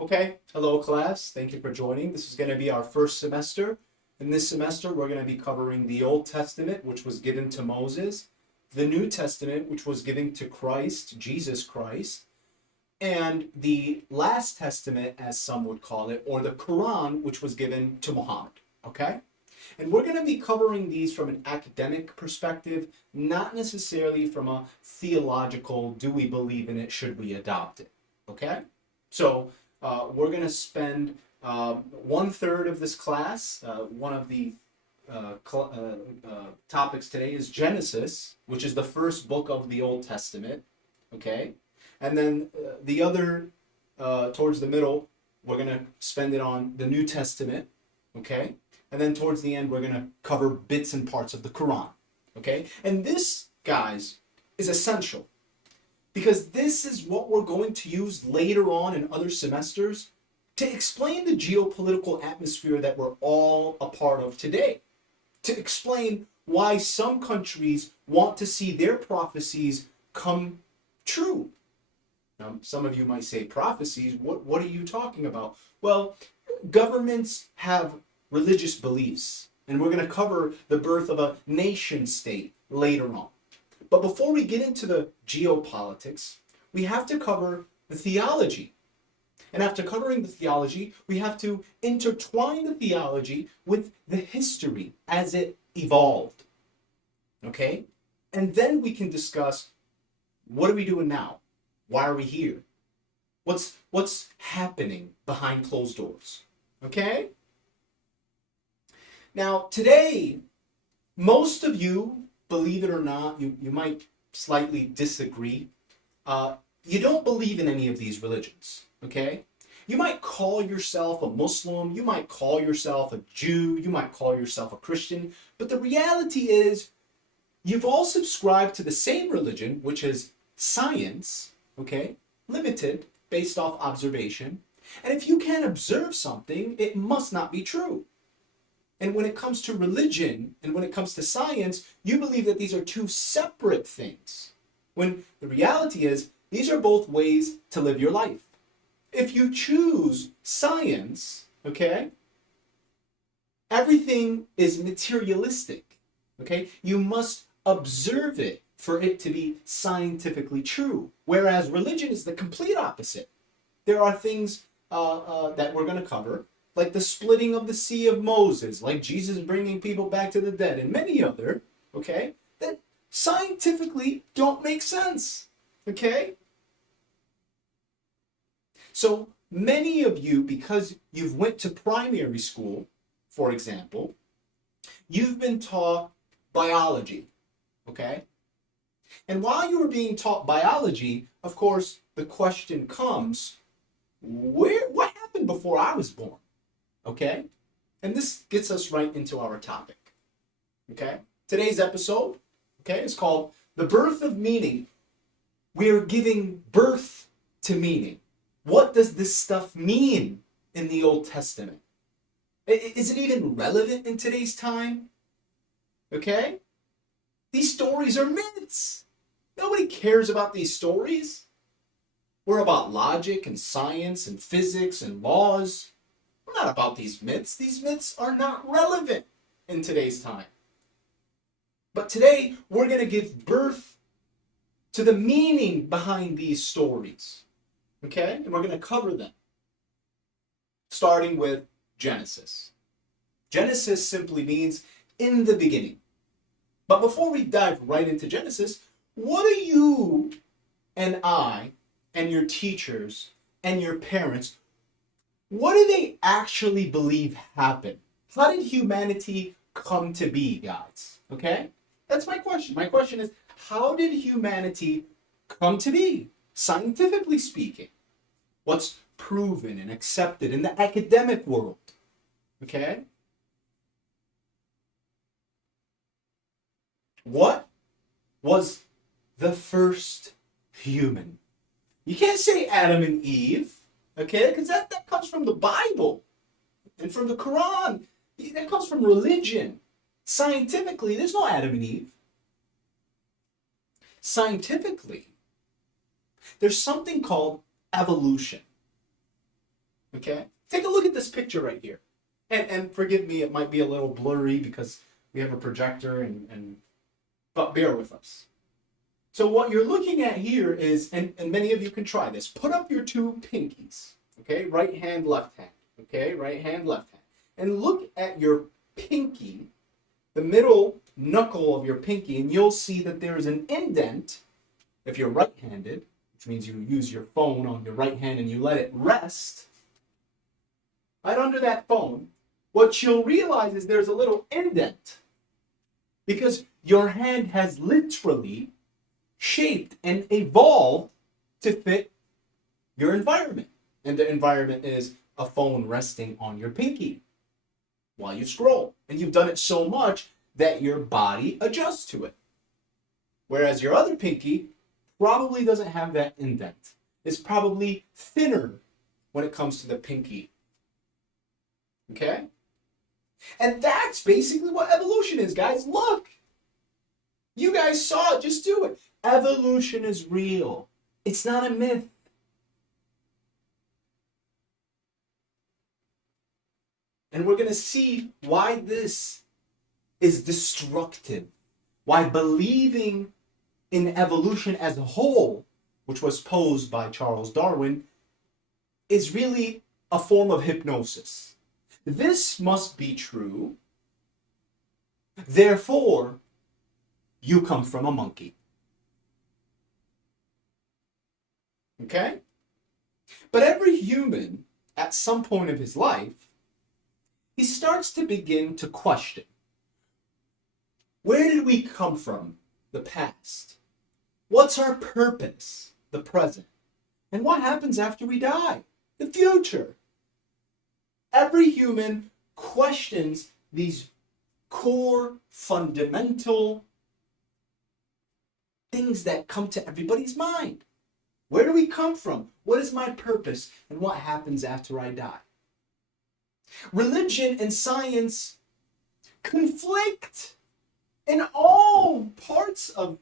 Okay, hello class. Thank you for joining. This is going to be our first semester. In this semester, we're going to be covering the Old Testament, which was given to Moses, the New Testament, which was given to Christ, Jesus Christ, and the Last Testament, as some would call it, or the Quran, which was given to Muhammad. Okay? And we're going to be covering these from an academic perspective, not necessarily from a theological, do we believe in it, should we adopt it? Okay? So, we're going to spend 1/3 of this class. One of the topics today is Genesis, which is the first book of the Old Testament. Okay, and then the other towards the middle, we're going to spend it on the New Testament. Okay, and then towards the end, we're going to cover bits and parts of the Quran. Okay, and this, guys, is essential. Because this is what we're going to use later on in other semesters to explain the geopolitical atmosphere that we're all a part of today. To explain why some countries want to see their prophecies come true. Now, some of you might say, prophecies? What are you talking about? Well, governments have religious beliefs, and we're going to cover the birth of a nation state later on. But before we get into the geopolitics, we have to cover the theology. And after covering the theology, we have to intertwine the theology with the history as it evolved. Okay? And then we can discuss, what are we doing now? Why are we here? What's happening behind closed doors? Okay? Now, today, most of you, believe it or not, you might slightly disagree. You don't believe in any of these religions, okay? You might call yourself a Muslim, you might call yourself a Jew, you might call yourself a Christian, but the reality is you've all subscribed to the same religion, which is science, okay? Limited, based off observation. And if you can't observe something, it must not be true. And when it comes to religion and when it comes to science, you believe that these are two separate things. When the reality is, these are both ways to live your life. If you choose science, okay, everything is materialistic, okay? You must observe it for it to be scientifically true. Whereas religion is the complete opposite. There are things that we're going to cover, like the splitting of the Sea of Moses, like Jesus bringing people back to the dead, and many other, okay, that scientifically don't make sense, okay? So many of you, because you've went to primary school, for example, you've been taught biology, okay? And while you were being taught biology, of course, the question comes, what happened before I was born? Okay? And this gets us right into our topic. Okay? Today's episode, okay, is called The Birth of Meaning. We are giving birth to meaning. What does this stuff mean in the Old Testament? Is it even relevant in today's time? Okay? These stories are myths. Nobody cares about these stories. We're about logic and science and physics and laws. We're not about these myths. These myths are not relevant in today's time. But today, we're going to give birth to the meaning behind these stories. Okay? And we're going to cover them. Starting with Genesis. Genesis simply means in the beginning. But before we dive right into Genesis, what do you and I and your teachers and your parents, what do they actually believe happened? How did humanity come to be, guys? Okay? That's my question. My question is, how did humanity come to be, scientifically speaking? What's proven and accepted in the academic world? Okay? What was the first human? You can't say Adam and Eve. Okay, because that comes from the Bible and from the Quran. That comes from religion. Scientifically, there's no Adam and Eve. Scientifically, there's something called evolution. Okay? Take a look at this picture right here. And forgive me, it might be a little blurry because we have a projector, but bear with us. So what you're looking at here is, and many of you can try this, put up your two pinkies, okay? Right hand, left hand, okay? Right hand, left hand. And look at your pinky, the middle knuckle of your pinky, and you'll see that there is an indent, if you're right-handed, which means you use your phone on your right hand and you let it rest right under that phone. What you'll realize is there's a little indent because your hand has literally shaped and evolved to fit your environment. And the environment is a phone resting on your pinky while you scroll. And you've done it so much that your body adjusts to it. Whereas your other pinky probably doesn't have that indent. It's probably thinner when it comes to the pinky. Okay? And that's basically what evolution is, guys. Look. You guys saw it. Just do it. Evolution is real. It's not a myth. And we're going to see why this is destructive. Why believing in evolution as a whole, which was posed by Charles Darwin, is really a form of hypnosis. This must be true. Therefore, you come from a monkey. Okay? But every human, at some point of his life, he starts to begin to question. Where did we come from? The past. What's our purpose? The present. And what happens after we die? The future. Every human questions these core, fundamental things that come to everybody's mind. Where do we come from? What is my purpose? And what happens after I die? Religion and science conflict in all parts of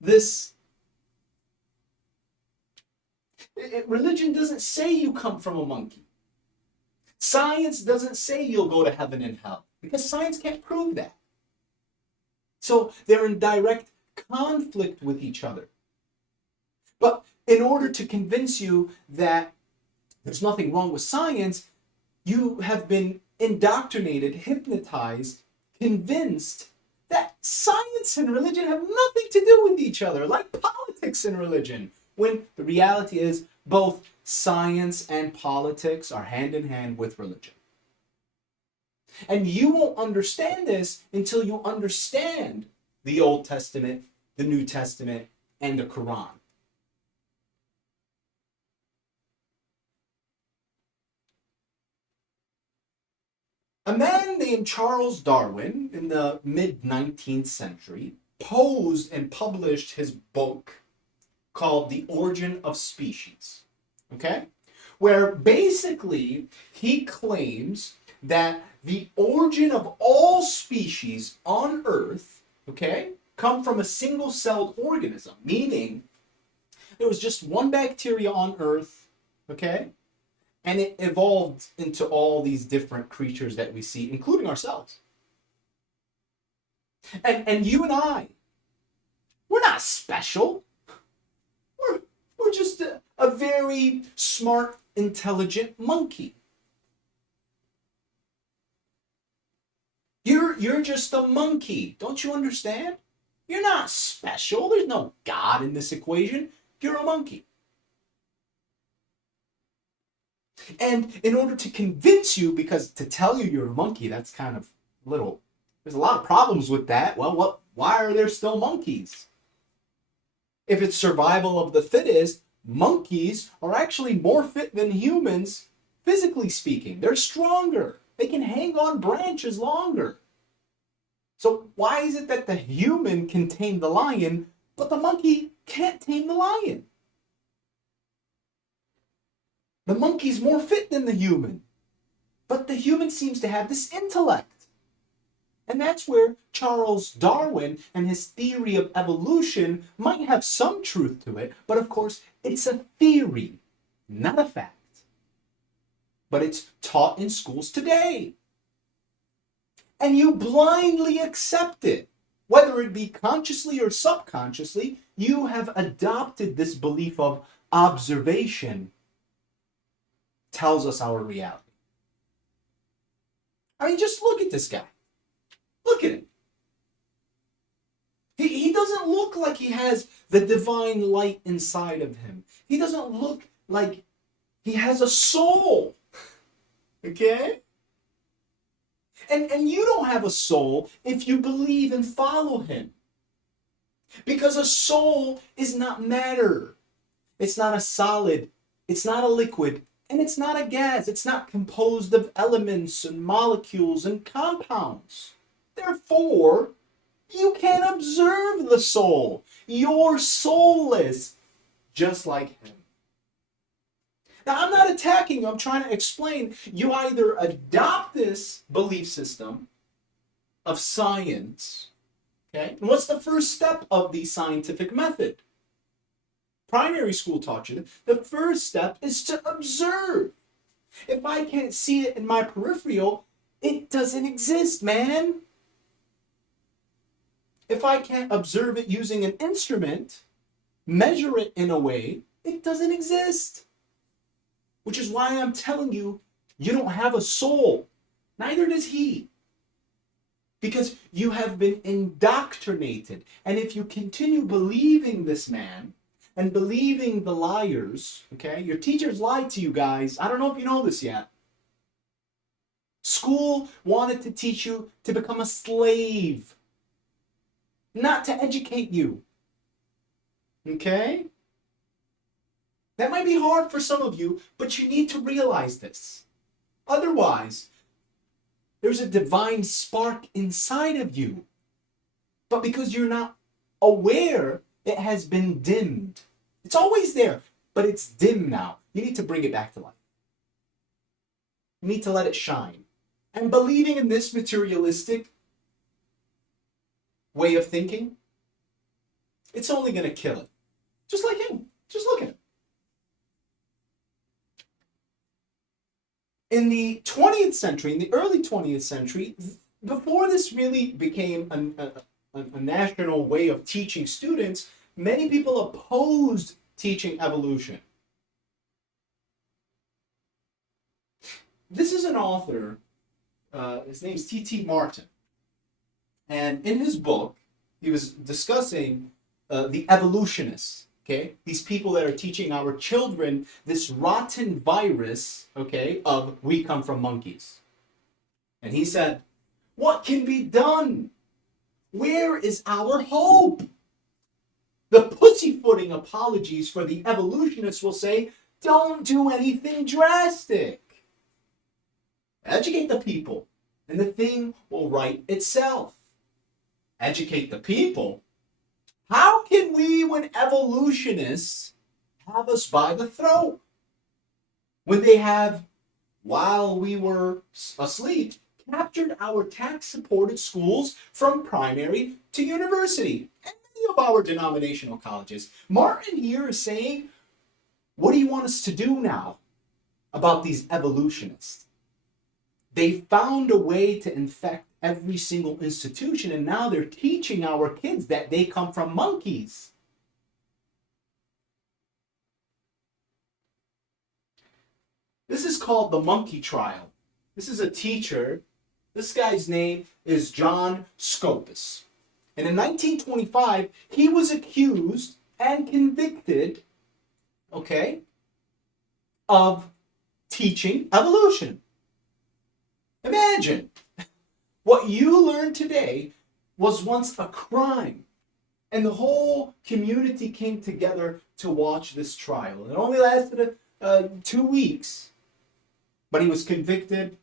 this. Religion doesn't say you come from a monkey. Science doesn't say you'll go to heaven and hell, because science can't prove that. So they're in direct conflict with each other. But in order to convince you that there's nothing wrong with science, you have been indoctrinated, hypnotized, convinced that science and religion have nothing to do with each other, like politics and religion, when the reality is both science and politics are hand in hand with religion. And you won't understand this until you understand the Old Testament, the New Testament, and the Quran. A man named Charles Darwin in the mid-19th century posed and published his book called The Origin of Species, okay? Where basically he claims that the origin of all species on Earth, okay, come from a single-celled organism, meaning there was just one bacteria on Earth, okay? And it evolved into all these different creatures that we see, including ourselves. And you and I, we're not special. We're just a very smart, intelligent monkey. You're just a monkey. Don't you understand? You're not special. There's no God in this equation. You're a monkey. And in order to convince you, because to tell you you're a monkey, that's kind of little, there's a lot of problems with that. Well, why are there still monkeys? If it's survival of the fittest, monkeys are actually more fit than humans, physically speaking. They're stronger. They can hang on branches longer. So why is it that the human can tame the lion, but the monkey can't tame the lion? The monkey's more fit than the human, but the human seems to have this intellect. And that's where Charles Darwin and his theory of evolution might have some truth to it, but of course, it's a theory, not a fact. but it's taught in schools today. And you blindly accept it. Whether it be consciously or subconsciously, you have adopted this belief of observation tells us our reality. I mean, just look at this guy. Look at him. He doesn't look like he has the divine light inside of him. He doesn't look like he has a soul. Okay? And you don't have a soul if you believe and follow him. Because a soul is not matter. It's not a solid. It's not a liquid. And it's not a gas. It's not composed of elements and molecules and compounds. Therefore, you can't observe the soul. You're soulless, just like him. Now, I'm not attacking you. I'm trying to explain. You either adopt this belief system of science, okay? And what's the first step of the scientific method? Primary school taught you the first step is to observe. If I can't see it in my peripheral, it doesn't exist, man. If I can't observe it using an instrument, measure it in a way, it doesn't exist. Which is why I'm telling you, you don't have a soul. Neither does he. Because you have been indoctrinated. And if you continue believing this man and believing the liars, okay, your teachers lied to you guys. I don't know if you know this yet. School wanted to teach you to become a slave, not to educate you. Okay? That might be hard for some of you, but you need to realize this. Otherwise, there's a divine spark inside of you. But because you're not aware, it has been dimmed. It's always there, but it's dim now. You need to bring it back to life. You need to let it shine. And believing in this materialistic way of thinking, it's only going to kill it. Just like him. Just look at him. In the 20th century, in the early 20th century, before this really became a national way of teaching students, many people opposed teaching evolution. This is an author, his name is T.T. Martin. And in his book, he was discussing the evolutionists. Okay, these people that are teaching our children this rotten virus, okay, of we come from monkeys. And he said, what can be done? Where is our hope? The pussyfooting apologies for the evolutionists will say, don't do anything drastic. Educate the people, and the thing will right itself. Educate the people? How can we, when evolutionists have us by the throat, when they have, while we were asleep, captured our tax-supported schools from primary to university, and many of our denominational colleges? Martin here is saying, what do you want us to do now about these evolutionists? They found a way to infect every single institution, and now they're teaching our kids that they come from monkeys. This is called the monkey trial. This is a teacher. This guy's name is John Scopus. And in 1925, he was accused and convicted, okay, of teaching evolution. Imagine. What you learn today was once a crime. And the whole community came together to watch this trial. It only lasted 2 weeks. But he was convicted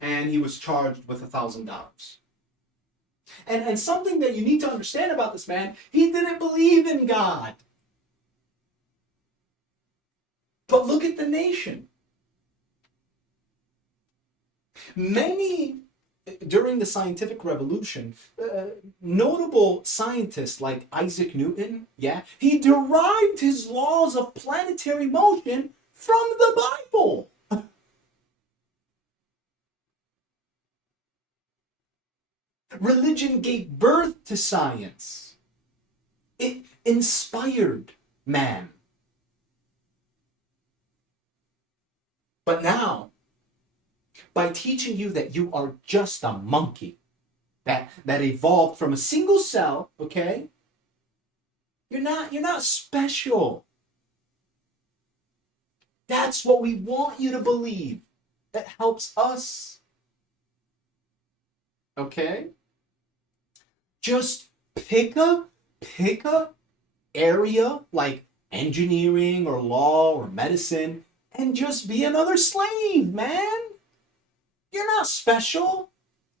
and he was charged with $1,000. And something that you need to understand about this man, he didn't believe in God. But look at the nation. Many during the scientific revolution, notable scientists like Isaac Newton, he derived his laws of planetary motion from the Bible. Religion gave birth to science. It inspired man. But now, by teaching you that you are just a monkey that evolved from a single cell, okay? You're not special. That's what we want you to believe. That helps us. Okay? Just pick a area like engineering or law or medicine and just be another slave, man. You're not special.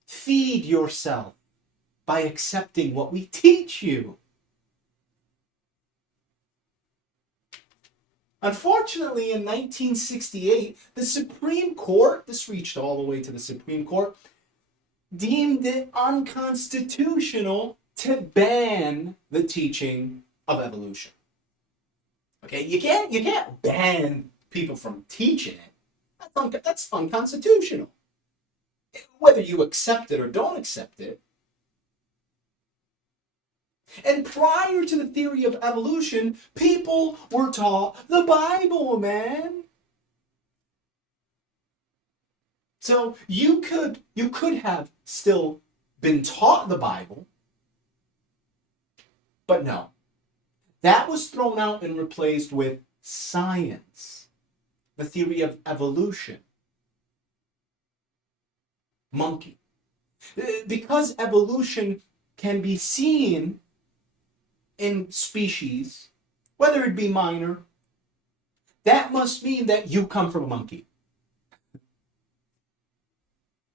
Feed yourself by accepting what we teach you. Unfortunately, in 1968, the Supreme Court, this reached all the way to the Supreme Court, deemed it unconstitutional to ban the teaching of evolution. Okay, you can't ban people from teaching it. That's unconstitutional. Whether you accept it or don't accept it. And prior to the theory of evolution, people were taught the Bible, man. So you could have still been taught the Bible, but no. That was thrown out and replaced with science, the theory of evolution. Monkey. Because evolution can be seen in species, whether it be minor, that must mean that you come from a monkey.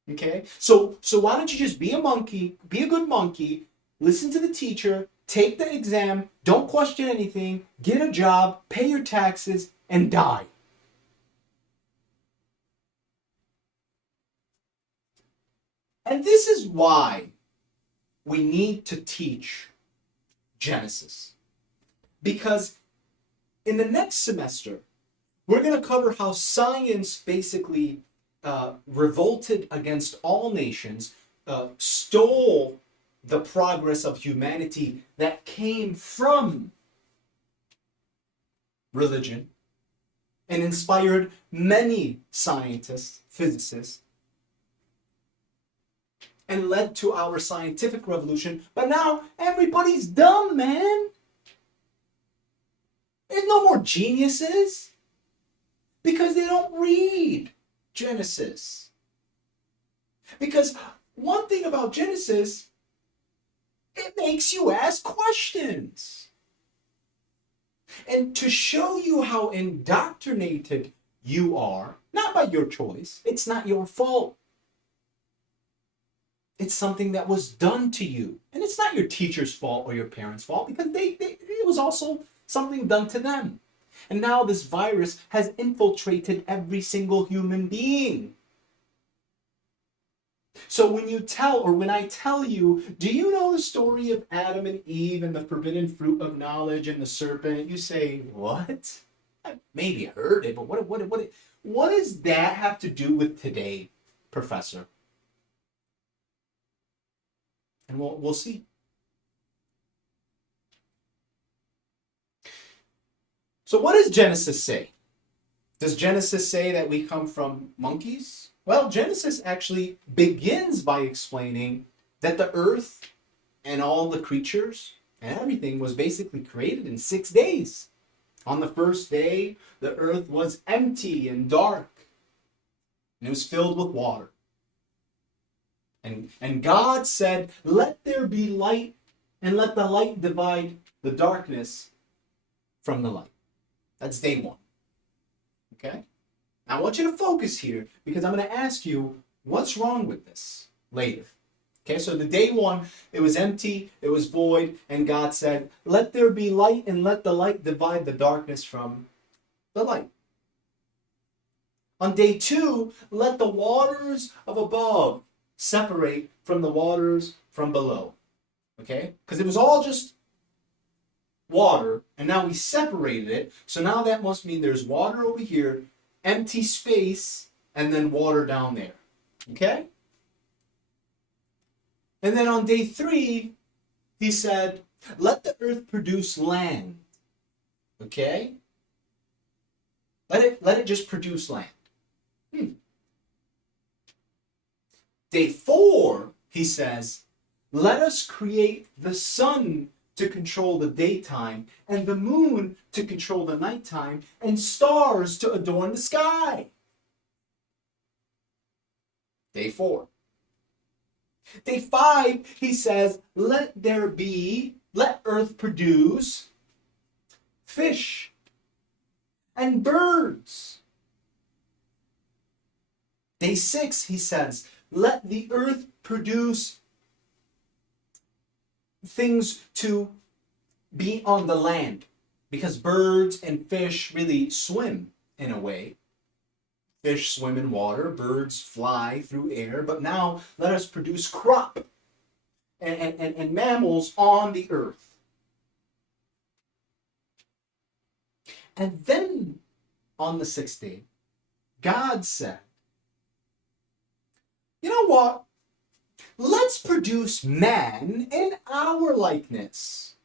Okay? So why don't you just be a monkey, be a good monkey, listen to the teacher, take the exam, don't question anything, get a job, pay your taxes, and die. And this is why we need to teach Genesis. Because in the next semester, we're going to cover how science basically revolted against all nations, stole the progress of humanity that came from religion, and inspired many scientists, physicists, and led to our scientific revolution. But now everybody's dumb, man. There's no more geniuses because they don't read Genesis. Because one thing about Genesis, it makes you ask questions. And to show you how indoctrinated you are, not by your choice, it's not your fault. It's something that was done to you. And it's not your teacher's fault or your parents' fault, because it was also something done to them. And now this virus has infiltrated every single human being. So when I tell you, do you know the story of Adam and Eve and the forbidden fruit of knowledge and the serpent? You say, what? I maybe heard it, but what does that have to do with today, Professor? And we'll see. So what does Genesis say? Does Genesis say that we come from monkeys? Well, Genesis actually begins by explaining that the earth and all the creatures and everything was basically created in 6 days. On the first day, the earth was empty and dark, and it was filled with water. And God said, let there be light, and let the light divide the darkness from the light. That's day one. Okay? Now I want you to focus here, because I'm going to ask you, what's wrong with this later? Okay, so the day one, it was empty, it was void, and God said, let there be light, and let the light divide the darkness from the light. On day two, let the waters of above separate from the waters from below. Okay? Because it was all just water, and now we separated it. So now that must mean there's water over here, empty space, and then water down there. Okay? And then on day 3, he said, let the earth produce land. Okay? Let it just produce land. Day 4, he says, let us create the sun to control the daytime, and the moon to control the nighttime, and stars to adorn the sky. Day 4. Day 5, he says, let earth produce fish and birds. Day 6, he says, let the earth produce things to be on the land, because birds and fish really swim in a way. Fish swim in water, birds fly through air, but now let us produce crop and mammals on the earth. And then on the 6th day, God said, you know what? Let's produce man in our likeness,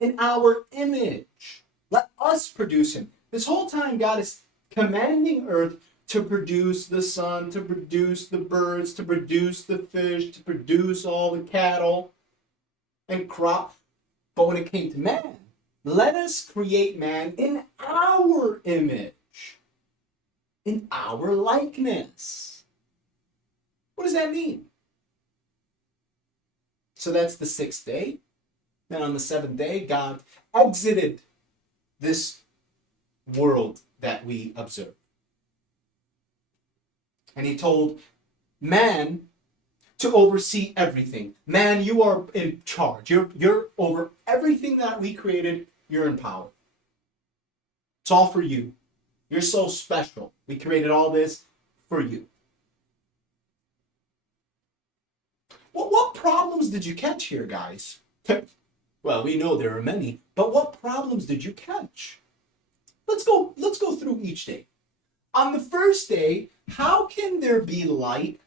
in our image. Let us produce him. This whole time God is commanding earth to produce the sun, to produce the birds, to produce the fish, to produce all the cattle and crop. But when it came to man, let us create man in our image, in our likeness. What does that mean? So that's the 6th day. Then on the 7th day, God exited this world that we observe. And he told man to oversee everything. Man, you are in charge. You're over everything that we created. You're in power. It's all for you. You're so special. We created all this for you. What problems did you catch here, guys? Well, we know there are many, but what problems did you catch? Let's go through each day. On the 1st day, how can there be light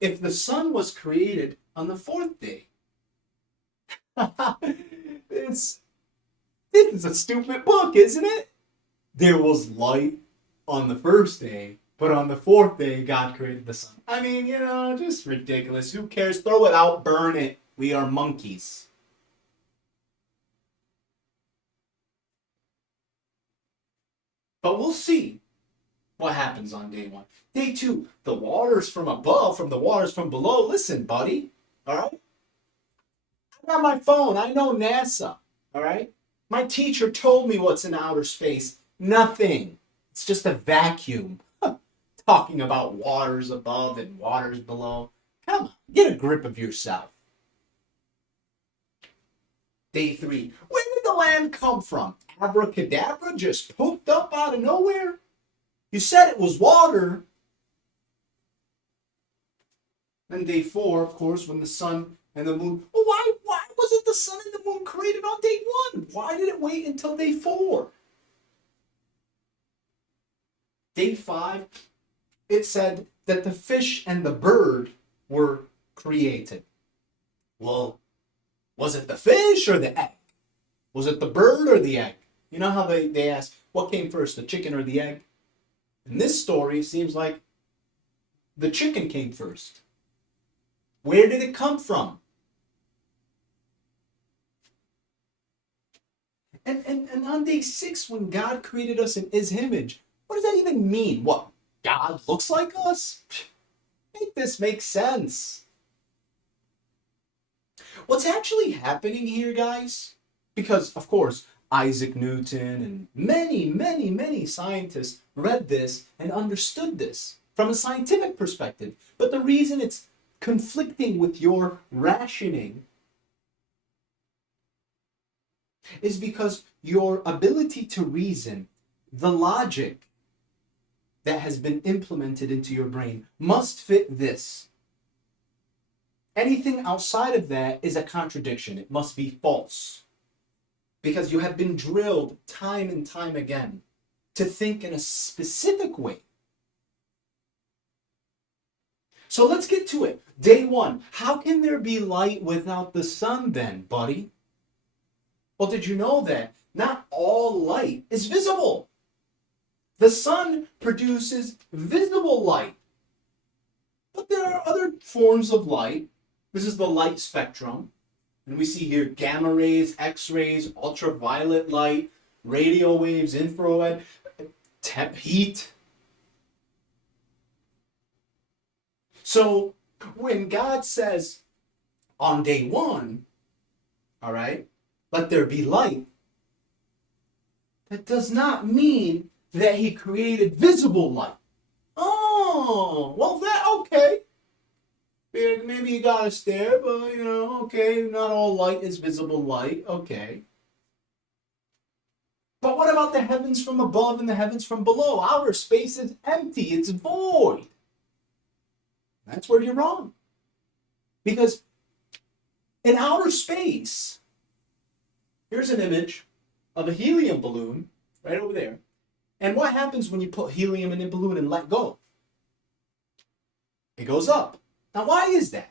if the sun was created on the 4th day? This is a stupid book, isn't it? There was light on the 1st day, but on the 4th day, God created the sun. I mean, just ridiculous. Who cares? Throw it out, burn it. We are monkeys. But we'll see what happens on day 1. Day 2, the waters from above, from the waters from below. Listen, buddy, all right? I got my phone. I know NASA, all right? My teacher told me what's in outer space. Nothing. It's just a vacuum. Talking about waters above and waters below. Come on, get a grip of yourself. Day 3, where did the land come from? Abracadabra just pooped up out of nowhere? You said it was water. Then day 4, of course, when the sun and the moon. Well, why wasn't the sun and the moon created on day 1? Why did it wait until day 4? Day 5, it said that the fish and the bird were created. Well, was it the fish or the egg? Was it the bird or the egg? You know how they ask, what came first, the chicken or the egg? In this story, it seems like the chicken came first. Where did it come from? And on day 6, when God created us in his image, what does that even mean? What, God looks like us? Make this make sense. What's actually happening here, guys, because, of course, Isaac Newton and many scientists read this and understood this from a scientific perspective. But the reason it's conflicting with your rationing is because your ability to reason, the logic that has been implemented into your brain, must fit this. Anything outside of that is a contradiction. It must be false. Because you have been drilled time and time again to think in a specific way. So let's get to it. Day one. How can there be light without the sun then, buddy? Well, did you know that not all light is visible? The sun produces visible light. But there are other forms of light. This is the light spectrum. And we see here gamma rays, X-rays, ultraviolet light, radio waves, infrared, heat. So when God says on day one, all right, let there be light, that does not mean that he created visible light. Oh, well, okay. Maybe you got us there, but okay, not all light is visible light. Okay. But what about the heavens from above and the heavens from below? Outer space is empty, it's void. That's where you're wrong. Because in outer space, here's an image of a helium balloon right over there. And what happens when you put helium in a balloon and let go? It goes up. Now, why is that?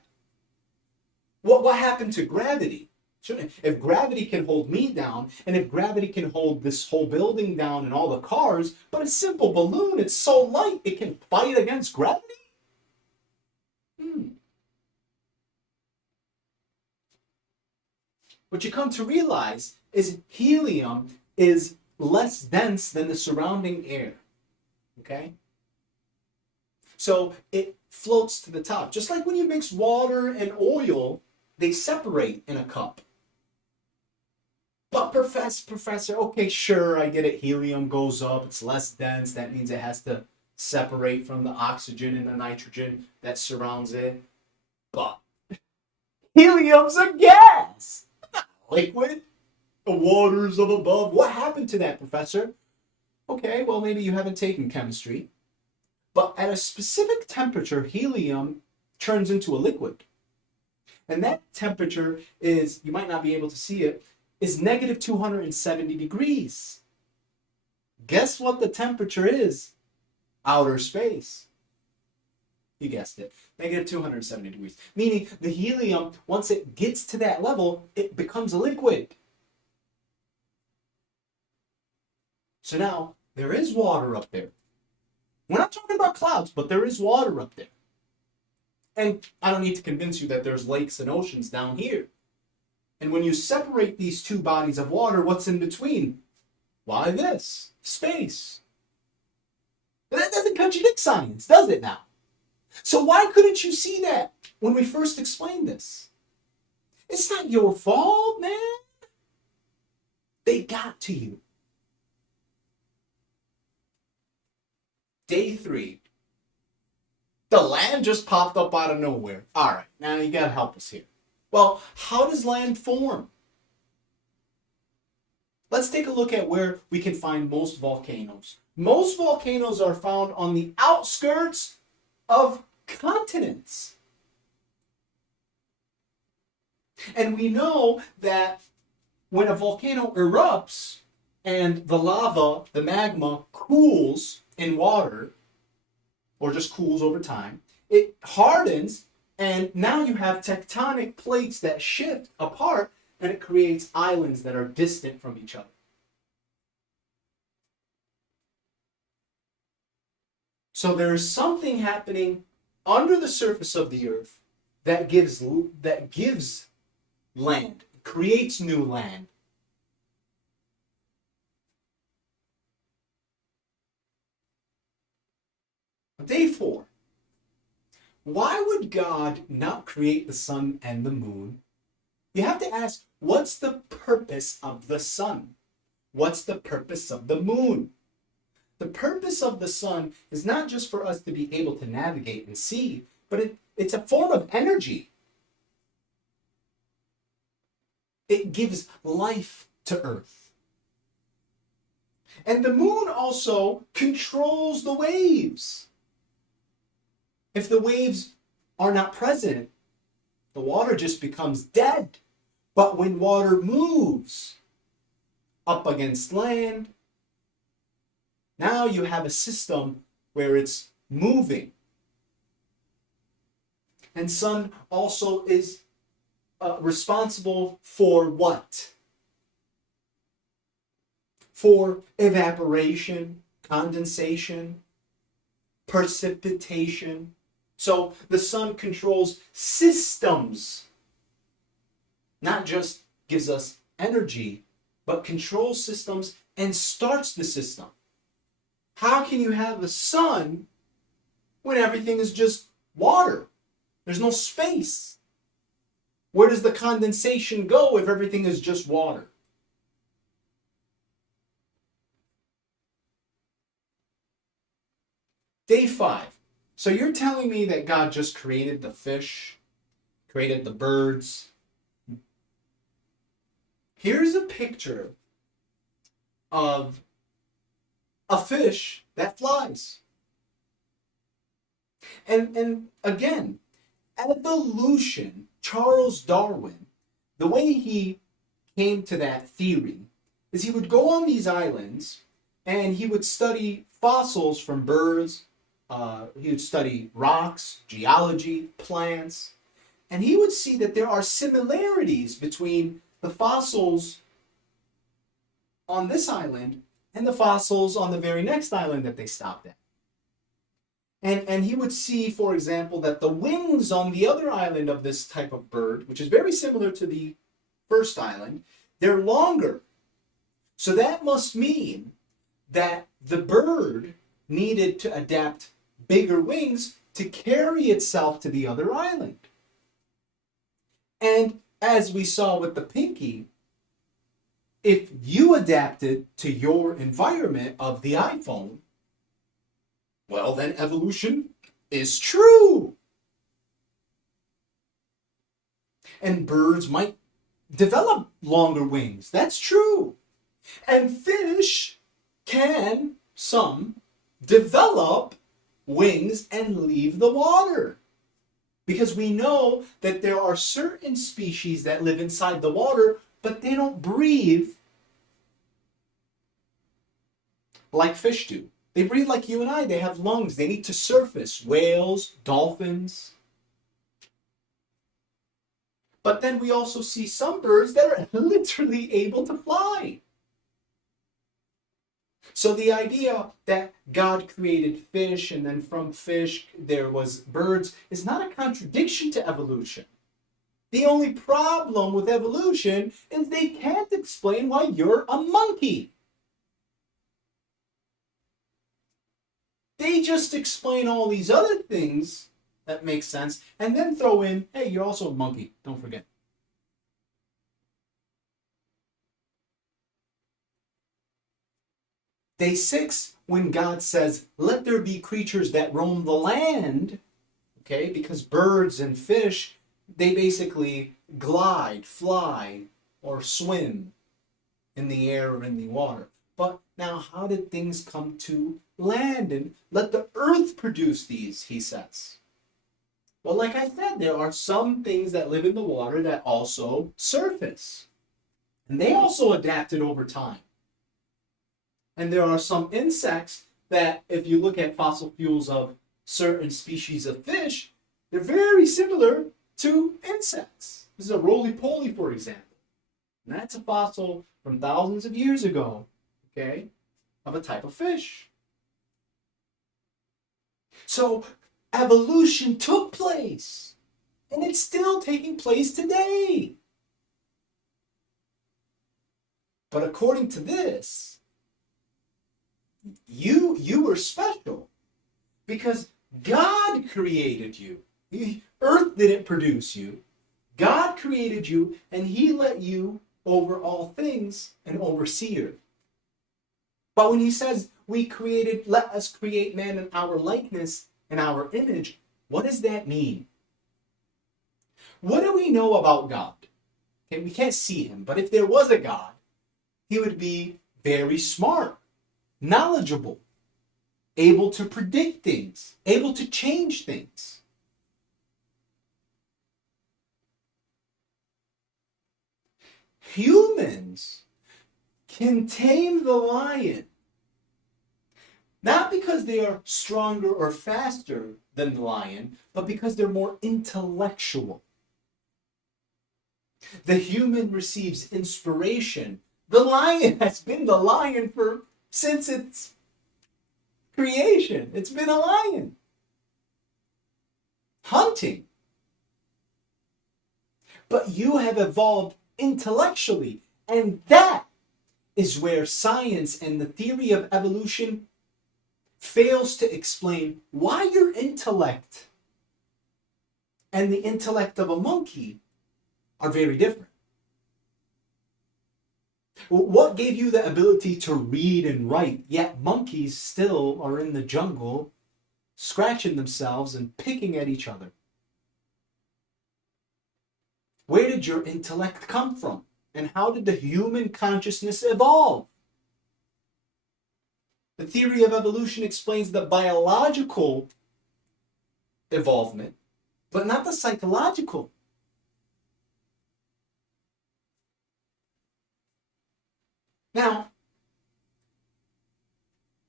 What happened to gravity? If gravity can hold me down, and if gravity can hold this whole building down and all the cars, but a simple balloon, it's so light, it can fight against gravity? What you come to realize is helium is less dense than the surrounding air. Okay? So it floats to the top. Just like when you mix water and oil, they separate in a cup. But professor, okay, sure, I get it. Helium goes up, it's less dense. That means it has to separate from the oxygen and the nitrogen that surrounds it. But helium's a gas, not liquid. The waters of above. What happened to that, professor? Okay, well, maybe you haven't taken chemistry. But at a specific temperature, helium turns into a liquid. And that temperature is, you might not be able to see it, is negative 270 degrees. Guess what the temperature is? Outer space. You guessed it. Negative 270 degrees. Meaning the helium, once it gets to that level, it becomes a liquid. So now, there is water up there. We're not talking about clouds, but there is water up there. And I don't need to convince you that there's lakes and oceans down here. And when you separate these two bodies of water, what's in between? Why this? Space. That doesn't contradict science, does it now? So why couldn't you see that when we first explained this? It's not your fault, man. They got to you. Day 3. The land just popped up out of nowhere. All right, now you got to help us here. Well, how does land form? Let's take a look at where we can find most volcanoes. Most volcanoes are found on the outskirts of continents. And we know that when a volcano erupts and the lava, the magma, cools in water, or just cools over time, it hardens, and now you have tectonic plates that shift apart, and it creates islands that are distant from each other. So there is something happening under the surface of the earth that gives land, creates new land. Day 4. Why would God not create the sun and the moon? You have to ask, what's the purpose of the sun? What's the purpose of the moon? The purpose of the sun is not just for us to be able to navigate and see, but it's a form of energy. It gives life to Earth. And the moon also controls the waves. If the waves are not present, the water just becomes dead. But when water moves up against land, now you have a system where it's moving. And sun also is responsible for what? For evaporation, condensation, precipitation. So the sun controls systems, not just gives us energy, but controls systems and starts the system. How can you have a sun when everything is just water? There's no space. Where does the condensation go if everything is just water? Day 5. So you're telling me that God just created the fish, created the birds. Here's a picture of a fish that flies. And again, evolution, Charles Darwin, the way he came to that theory is he would go on these islands and he would study fossils from birds, he would study rocks, geology, plants, and he would see that there are similarities between the fossils on this island and the fossils on the very next island that they stopped at. And he would see, for example, that the wings on the other island of this type of bird, which is very similar to the first island, they're longer. So that must mean that the bird needed to adapt bigger wings to carry itself to the other island. And as we saw with the pinky, if you adapted to your environment of the iPhone, well, then evolution is true. And birds might develop longer wings. That's true. And fish can, some, develop wings and leave the water. Because we know that there are certain species that live inside the water, but they don't breathe like fish do. They breathe like you and I. They have lungs. They need to surface. Whales, dolphins. But then we also see some birds that are literally able to fly. So the idea that God created fish and then from fish there was birds is not a contradiction to evolution. The only problem with evolution is they can't explain why you're a monkey. They just explain all these other things that make sense and then throw in, hey, you're also a monkey, don't forget. Day 6, when God says, let there be creatures that roam the land, okay, because birds and fish, they basically glide, fly, or swim in the air or in the water. But now, how did things come to land? And let the earth produce these, he says. Well, like I said, there are some things that live in the water that also surface. And they also adapted over time. And there are some insects that, if you look at fossil fuels of certain species of fish, they're very similar to insects. This is a roly-poly, for example. And that's a fossil from thousands of years ago, okay, of a type of fish. So evolution took place, and it's still taking place today. But according to this, you were special because God created you. Earth didn't produce you. God created you, and he let you over all things and overseer. But when he says let us create man in our likeness and our image, what does that mean? What do we know about God? Okay, we can't see him, but if there was a God, he would be very smart, knowledgeable, able to predict things, able to change things. Humans can tame the lion, Not because they are stronger or faster than the lion, but because they're more intellectual. The human receives inspiration. The lion has been the lion since its creation. It's been a lion. Hunting. But you have evolved intellectually, and that is where science and the theory of evolution fails to explain why your intellect and the intellect of a monkey are very different. What gave you the ability to read and write, yet monkeys still are in the jungle scratching themselves and picking at each other? Where did your intellect come from? And how did the human consciousness evolve? The theory of evolution explains the biological evolvement, but not the psychological. Now,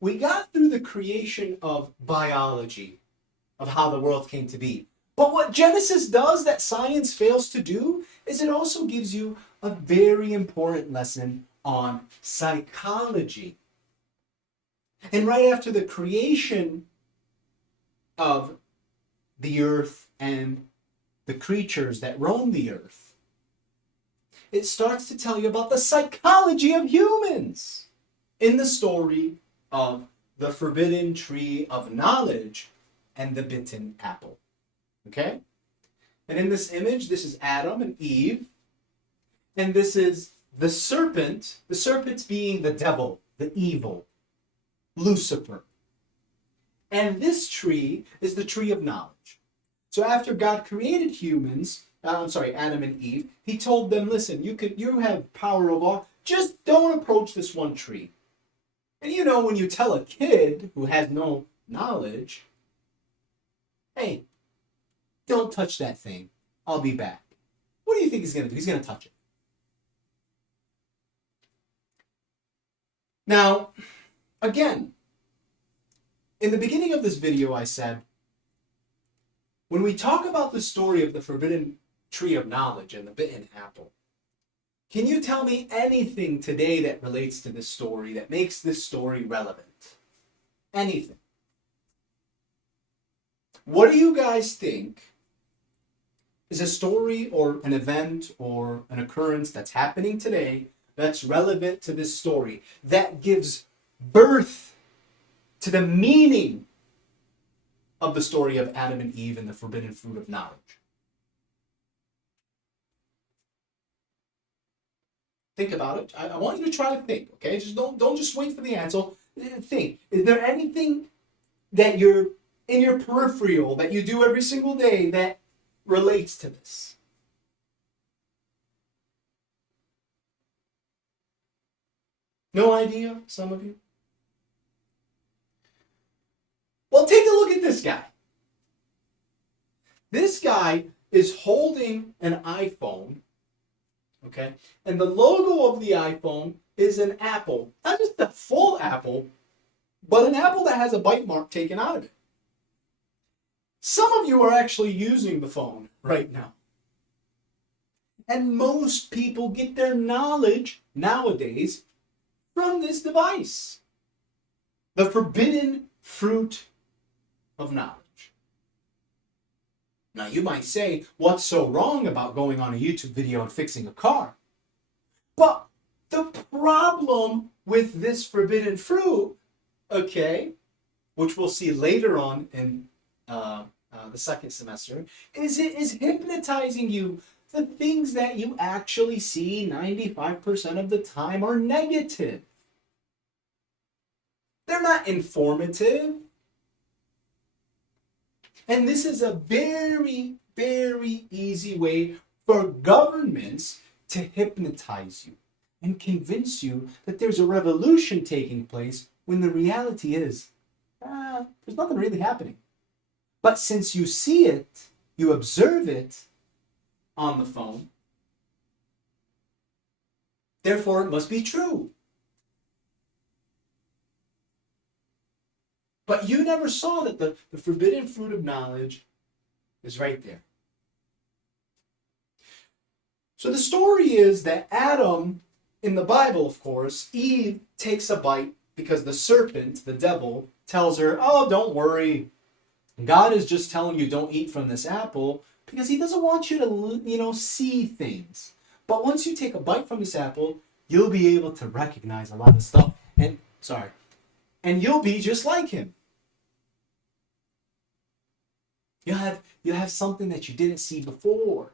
we got through the creation of biology, of how the world came to be. But what Genesis does that science fails to do is it also gives you a very important lesson on psychology. And right after the creation of the earth and the creatures that roam the earth, it starts to tell you about the psychology of humans in the story of the forbidden tree of knowledge and the bitten apple. Okay? And in this image, this is Adam and Eve. And this is the serpent being the devil, the evil, Lucifer. And this tree is the tree of knowledge. So after God created Adam and Eve, he told them, listen, you have power over all, just don't approach this one tree. And you know, when you tell a kid who has no knowledge, hey, don't touch that thing. I'll be back. What do you think he's going to do? He's going to touch it. Now, again, in the beginning of this video, I said, when we talk about the story of the forbidden tree of knowledge and the bitten apple, can you tell me anything today that relates to this story, that makes this story relevant? Anything. What do you guys think is a story or an event or an occurrence that's happening today that's relevant to this story, that gives birth to the meaning of the story of Adam and Eve and the forbidden fruit of knowledge? Think about it. I want you to try to think, okay? Just don't just wait for the answer. Think. Is there anything that you're in your peripheral that you do every single day that relates to this? No idea, some of you? Well, take a look at this guy. This guy is holding an iPhone, okay? And the logo of the iPhone is an apple. Not just a full apple, but an apple that has a bite mark taken out of it. Some of you are actually using the phone right now. And most people get their knowledge nowadays from this device. The forbidden fruit of knowledge. Now you might say, what's so wrong about going on a YouTube video and fixing a car? But the problem with this forbidden fruit, okay, which we'll see later on in the second semester, is it is hypnotizing you. The things that you actually see 95% of the time are negative. They're not informative. And this is a very, very easy way for governments to hypnotize you and convince you that there's a revolution taking place when the reality is, there's nothing really happening. But since you see it, you observe it on the phone, therefore it must be true. But you never saw that the forbidden fruit of knowledge is right there. So the story is that Adam, in the Bible, of course, Eve takes a bite because the serpent, the devil, tells her, oh, don't worry. God is just telling you don't eat from this apple because he doesn't want you to, see things. But once you take a bite from this apple, you'll be able to recognize a lot of stuff. And you'll be just like him. You have something that you didn't see before.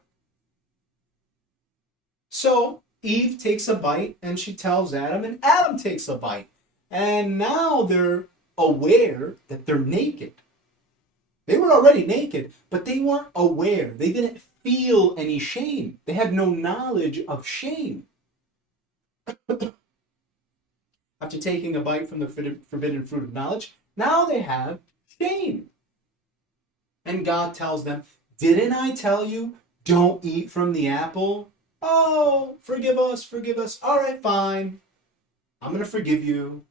So Eve takes a bite and she tells Adam, and Adam takes a bite. And now they're aware that they're naked. They were already naked, but they weren't aware. They didn't feel any shame. They had no knowledge of shame. After taking a bite from the forbidden fruit of knowledge, now they have shame. And God tells them, didn't I tell you, don't eat from the apple? Oh, forgive us, forgive us. All right, fine. I'm going to forgive you.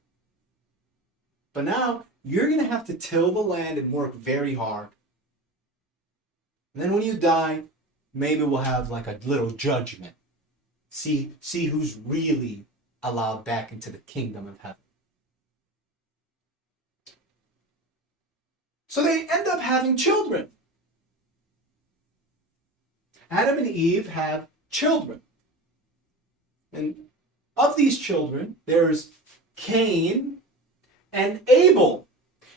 But now you're going to have to till the land and work very hard. And then when you die, maybe we'll have like a little judgment. See who's really allowed back into the kingdom of heaven. So they end up having children. Adam and Eve have children. And of these children, there's Cain and Abel.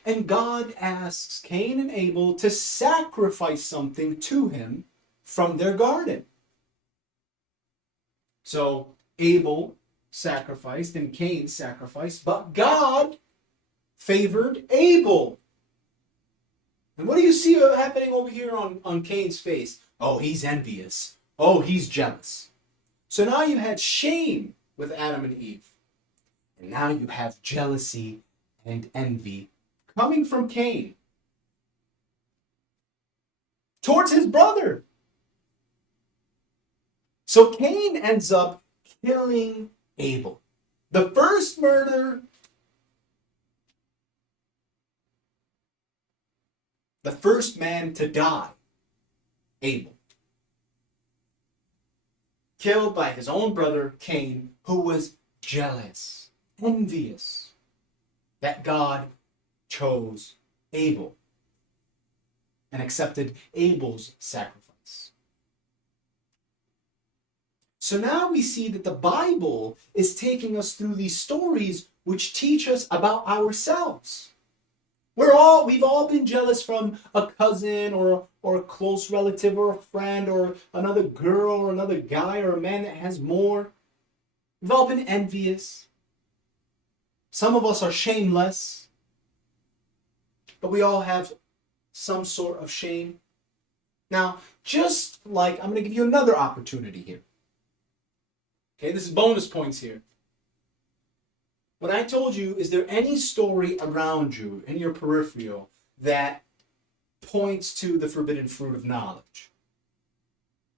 And God asks Cain and Abel to sacrifice something to him from their garden. So Abel sacrificed and Cain sacrificed, but God favored Abel. And what do you see happening over here on Cain's face? Oh, he's envious. Oh, he's jealous. So now you had shame with Adam and Eve. And now you have jealousy and envy coming from Cain towards his brother. So Cain ends up killing Abel. The first murder, the first man to die, Abel. Killed by his own brother Cain, who was jealous, envious that God chose Abel and accepted Abel's sacrifice. So now we see that the Bible is taking us through these stories which teach us about ourselves. We've all been jealous from a cousin or a close relative or a friend or another girl or another guy or a man that has more. We've all been envious. Some of us are shameless. But we all have some sort of shame. Now, just like, I'm going to give you another opportunity here. Okay, this is bonus points here. What I told you, is there any story around you, in your peripheral, that points to the forbidden fruit of knowledge?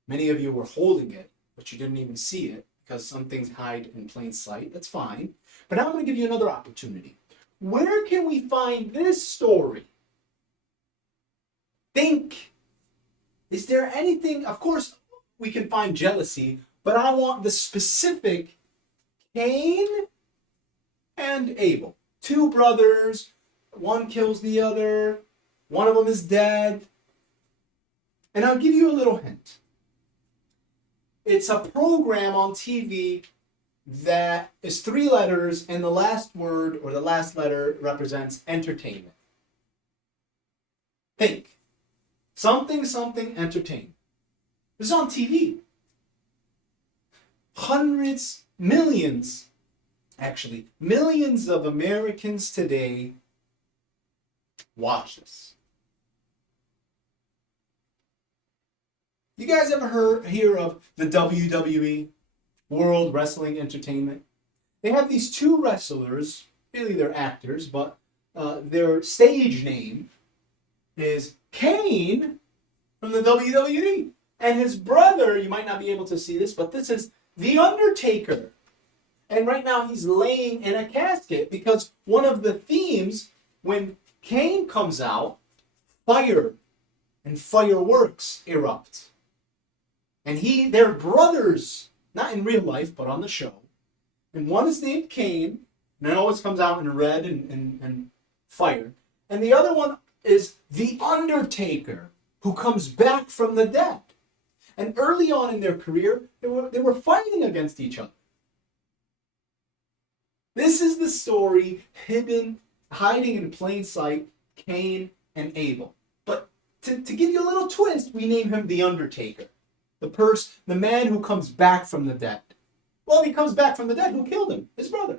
Many of you were holding it, but you didn't even see it, because some things hide in plain sight. That's fine. But now I'm going to give you another opportunity. Where can we find this story? Think. Is there anything? Of course, we can find jealousy, but I want the specific Cain and Abel. Two brothers, one kills the other, one of them is dead. And I'll give you a little hint. It's a program on TV that is 3 letters, and the last word or the last letter represents entertainment. Think. Something, entertainment. This is on TV. Millions of Americans today watch this. You guys ever hear of the WWE, World Wrestling Entertainment? They have these 2 wrestlers, really they're actors, but their stage name is Kane from the WWE. And his brother, you might not be able to see this, but this is The Undertaker. And right now he's laying in a casket because one of the themes when Cain comes out, fire and fireworks erupt. And they're brothers, not in real life, but on the show. And one is named Cain, and it always comes out in red and fire. And the other one is the Undertaker, who comes back from the dead. And early on in their career, they were fighting against each other. This is the story hiding in plain sight, Cain and Abel. But to give you a little twist, we name him the Undertaker. The man who comes back from the dead. Well, he comes back from the dead. Who killed him? His brother.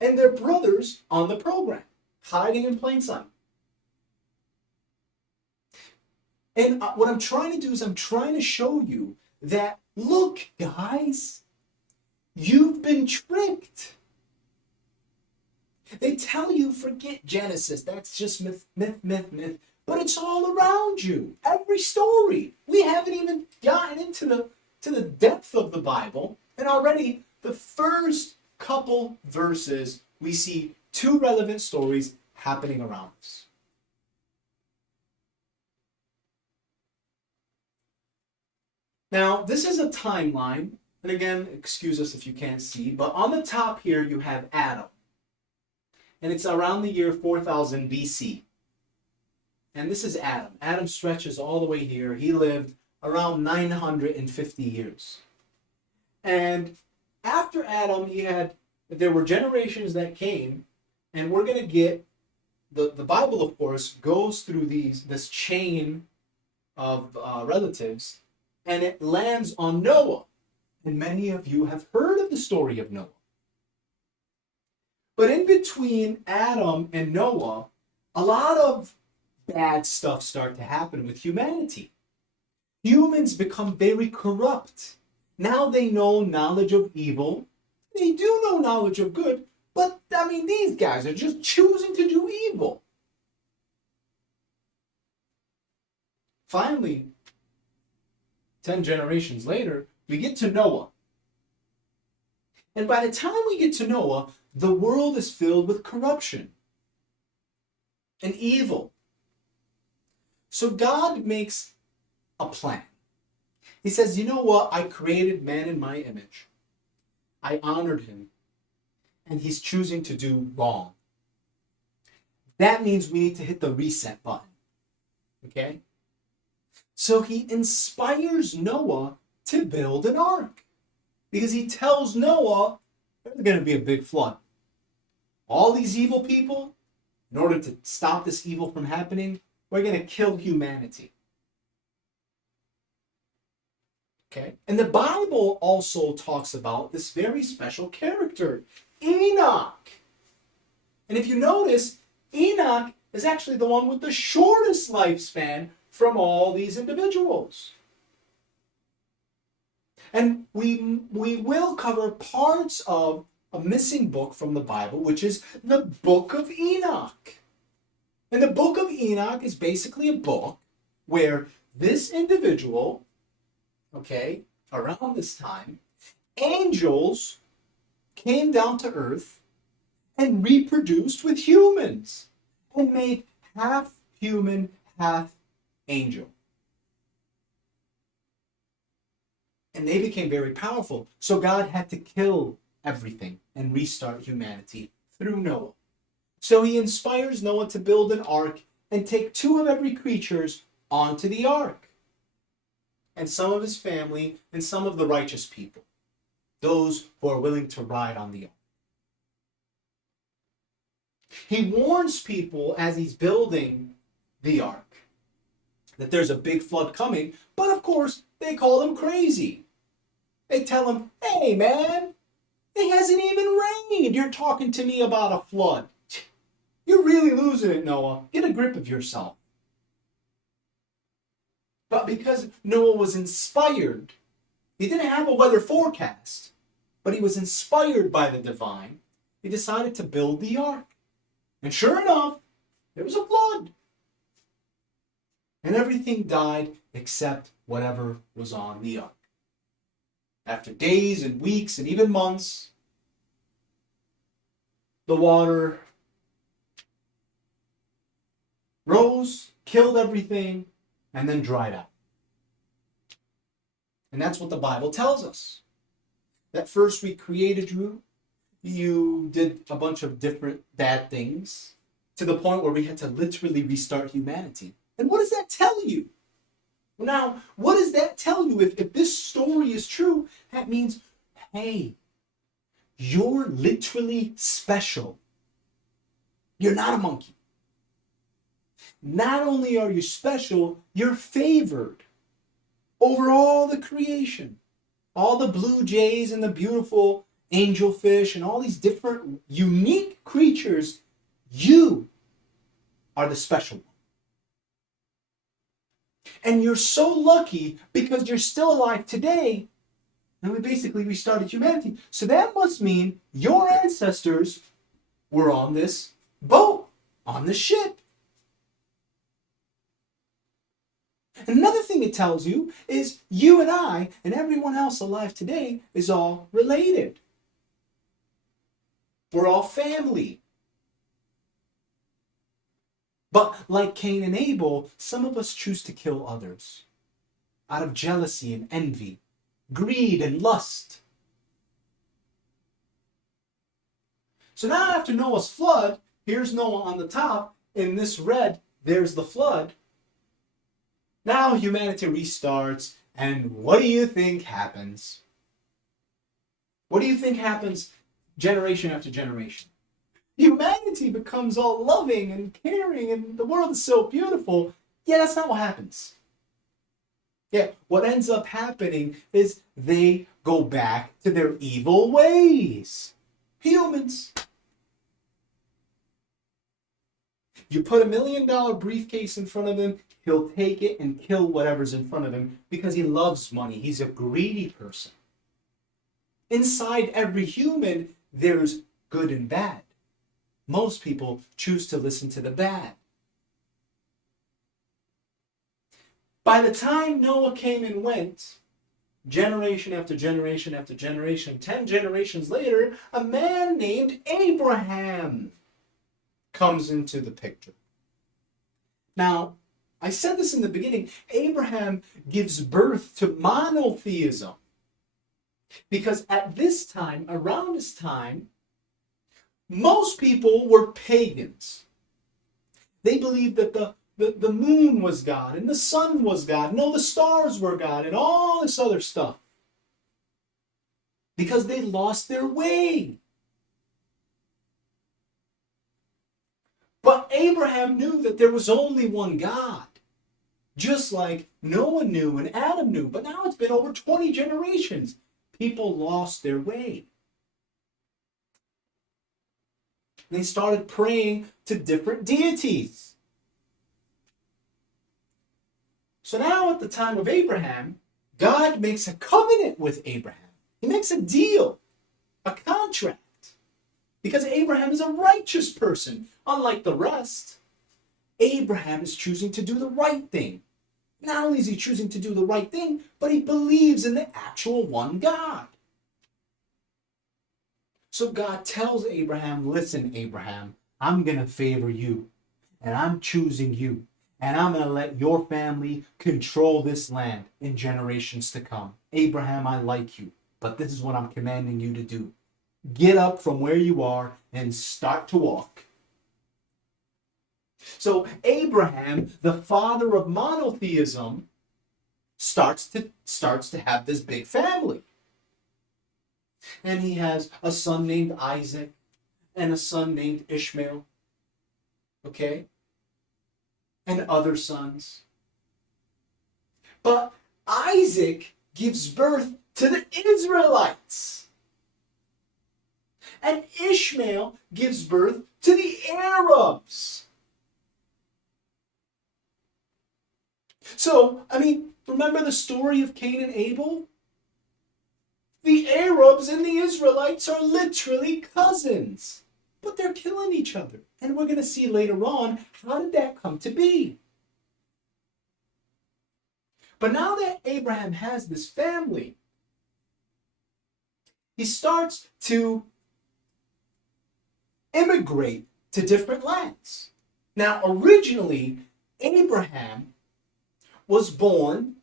And they're brothers on the program, hiding in plain sight. And what I'm trying to do is I'm trying to show you that, look, guys, you've been tricked. They tell you, forget Genesis. That's just myth. But it's all around you. Every story. We haven't even gotten into the depth of the Bible. And already the first couple verses, we see two relevant stories happening around us. Now, this is a timeline. And again, excuse us if you can't see. But on the top here, you have Adam. And it's around the year 4000 BC. And this is Adam. Adam stretches all the way here. He lived around 950 years. And after Adam, there were generations that came, and we're going to get, the Bible, of course, goes through this chain of relatives, and it lands on Noah. And many of you have heard of the story of Noah. But in between Adam and Noah, a lot of bad stuff starts to happen with humanity. Humans become very corrupt. Now they know knowledge of evil. They do know knowledge of good, but these guys are just choosing to do evil. Finally, 10 generations later, we get to Noah. And by the time we get to Noah, the world is filled with corruption and evil. So God makes a plan. He says, you know what? I created man in my image. I honored him. And he's choosing to do wrong. That means we need to hit the reset button. Okay? So he inspires Noah to build an ark. Because he tells Noah there's going to be a big flood. All these evil people, in order to stop this evil from happening, we're going to kill humanity. Okay? And the Bible also talks about this very special character, Enoch. And if you notice, Enoch is actually the one with the shortest lifespan from all these individuals. And we will cover parts of a missing book from the Bible, which is the Book of Enoch. And the Book of Enoch is basically a book where this individual, okay, around this time, angels came down to earth and reproduced with humans and made half human, half angel. And they became very powerful. So God had to kill everything and restart humanity through Noah. So he inspires Noah to build an ark and take 2 of every creatures onto the ark. And some of his family and some of the righteous people. Those who are willing to ride on the ark. He warns people as he's building the ark that there's a big flood coming. But of course, they call him crazy. They tell him, hey man, it hasn't even rained. You're talking to me about a flood. You're really losing it, Noah. Get a grip of yourself. But because Noah was inspired, he didn't have a weather forecast, but he was inspired by the divine, he decided to build the ark. And sure enough, there was a flood. And everything died except whatever was on the ark. After days and weeks and even months, the water rose, killed everything, and then dried out. And that's what the Bible tells us. That first we created you, you did a bunch of different bad things to the point where we had to literally restart humanity. And what does that tell you? Now, what does that tell you? If this story is true, that means, hey, you're literally special. You're not a monkey. Not only are you special, you're favored over all the creation. All the blue jays and the beautiful angelfish and all these different unique creatures, you are the special one. And you're so lucky because you're still alive today, and we basically restarted humanity. So that must mean your ancestors were on this boat, on the ship. Another thing it tells you is you and I and everyone else alive today is all related. We're all family. But like Cain and Abel, some of us choose to kill others out of jealousy and envy, greed and lust. So now after Noah's flood, here's Noah on the top. In this red, there's the flood. Now humanity restarts, and what do you think happens? What do you think happens generation after generation? Humanity becomes all loving and caring, and the world is so beautiful. Yeah, that's not what happens. Yeah, what ends up happening is they go back to their evil ways. Humans. You put $1 million briefcase in front of him, he'll take it and kill whatever's in front of him because he loves money. He's a greedy person. Inside every human, there's good and bad. Most people choose to listen to the bad. By the time Noah came and went, generation after generation after generation, 10 generations later, a man named Abraham comes into the picture. Now, I said this in the beginning, Abraham gives birth to monotheism. Because at this time, around this time, most people were pagans. They believed that the moon was God and the sun was God. No, the stars were God and all this other stuff. Because they lost their way. But Abraham knew that there was only one God. Just like Noah knew and Adam knew. But now it's been over 20 generations. People lost their way. They started praying to different deities. So now at the time of Abraham, God makes a covenant with Abraham. He makes a deal, a contract. Because Abraham is a righteous person. Unlike the rest, Abraham is choosing to do the right thing. Not only is he choosing to do the right thing, but he believes in the actual one God. So God tells Abraham, listen, Abraham, I'm going to favor you, and I'm choosing you, and I'm going to let your family control this land in generations to come. Abraham, I like you, but this is what I'm commanding you to do. Get up from where you are and start to walk. So Abraham, the father of monotheism, starts to have this big family. And he has a son named Isaac and a son named Ishmael. Okay? And other sons. But Isaac gives birth to the Israelites. And Ishmael gives birth to the Arabs. So, remember the story of Cain and Abel? The Arabs and the Israelites are literally cousins. But they're killing each other. And we're going to see later on, how did that come to be? But now that Abraham has this family, he starts to immigrate to different lands. Now, originally, Abraham was born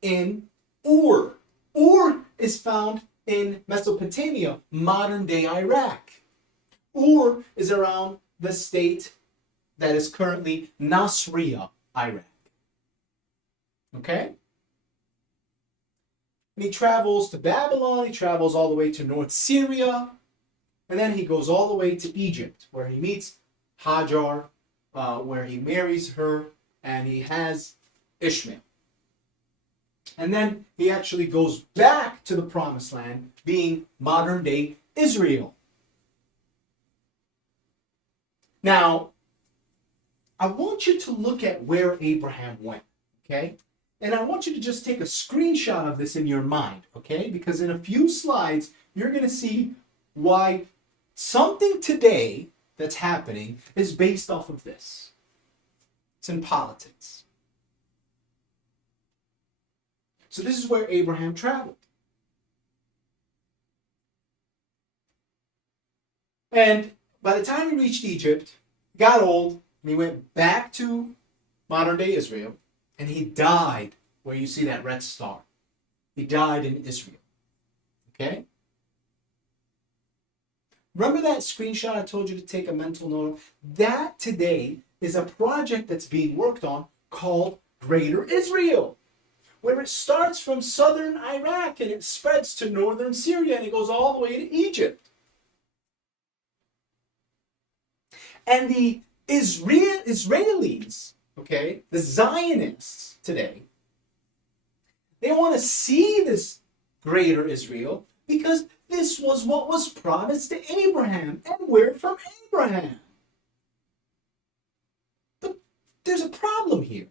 in Ur. Ur is found in Mesopotamia, modern-day Iraq. Ur is around the state that is currently Nasiriyah, Iraq. Okay? And he travels to Babylon, he travels all the way to North Syria, and then he goes all the way to Egypt, where he meets Hajar, where he marries her, and he has Ishmael. And then he actually goes back to the Promised Land, being modern-day Israel. Now, I want you to look at where Abraham went, okay? And I want you to just take a screenshot of this in your mind, okay? Because in a few slides, you're going to see why something today that's happening is based off of this. It's in politics. So this is where Abraham traveled. And by the time he reached Egypt, he got old, and he went back to modern-day Israel, and he died where you see that red star. He died in Israel. Okay? Remember that screenshot I told you to take a mental note of? That today is a project that's being worked on called Greater Israel, where it starts from southern Iraq and it spreads to northern Syria and it goes all the way to Egypt. And the Israelis, okay, the Zionists today, they want to see this Greater Israel because this was what was promised to Abraham, and we're from Abraham. But there's a problem here,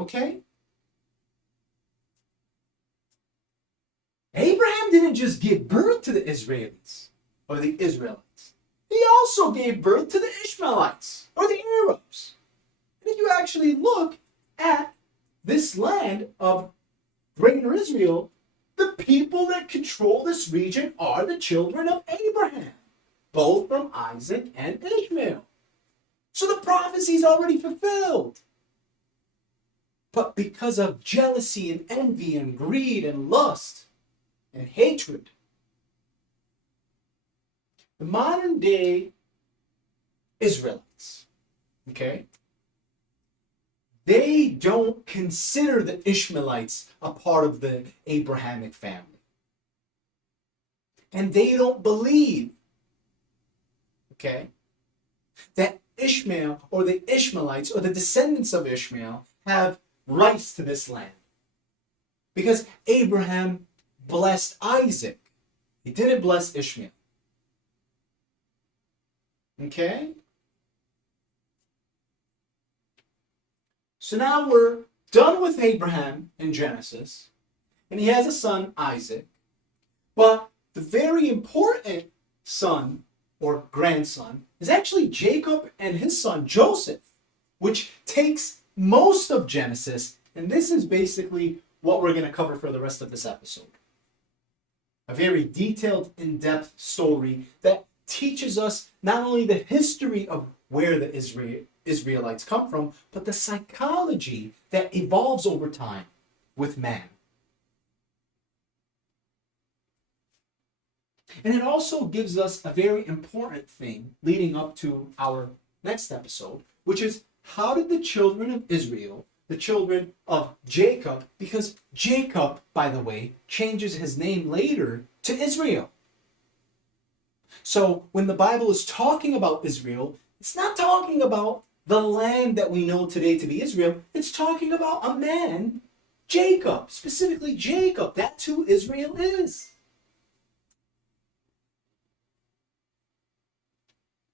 okay? Abraham didn't just give birth to the Israelis or the Israelites. He also gave birth to the Ishmaelites or the Arabs. And if you actually look at this land of Greater Israel, the people that control this region are the children of Abraham, both from Isaac and Ishmael. So the prophecy is already fulfilled. But because of jealousy and envy and greed and lust and hatred, the modern day Israelites, okay, they don't consider the Ishmaelites a part of the Abrahamic family. And they don't believe, okay, that Ishmael or the Ishmaelites or the descendants of Ishmael have rights to this land. Because Abraham blessed Isaac. He didn't bless Ishmael. Okay? So now we're done with Abraham in Genesis, and he has a son, Isaac. But the very important son or grandson is actually Jacob and his son, Joseph, which takes most of Genesis, and this is basically what we're going to cover for the rest of this episode. A very detailed, in-depth story that teaches us not only the history of where the Israelites come from, but the psychology that evolves over time with man. And it also gives us a very important thing leading up to our next episode, which is how did the children of Israel, the children of Jacob, because Jacob, by the way, changes his name later to Israel. So when the Bible is talking about Israel, it's not talking about the land that we know today to be Israel. It's talking about a man, Jacob, specifically Jacob. That's who Israel is.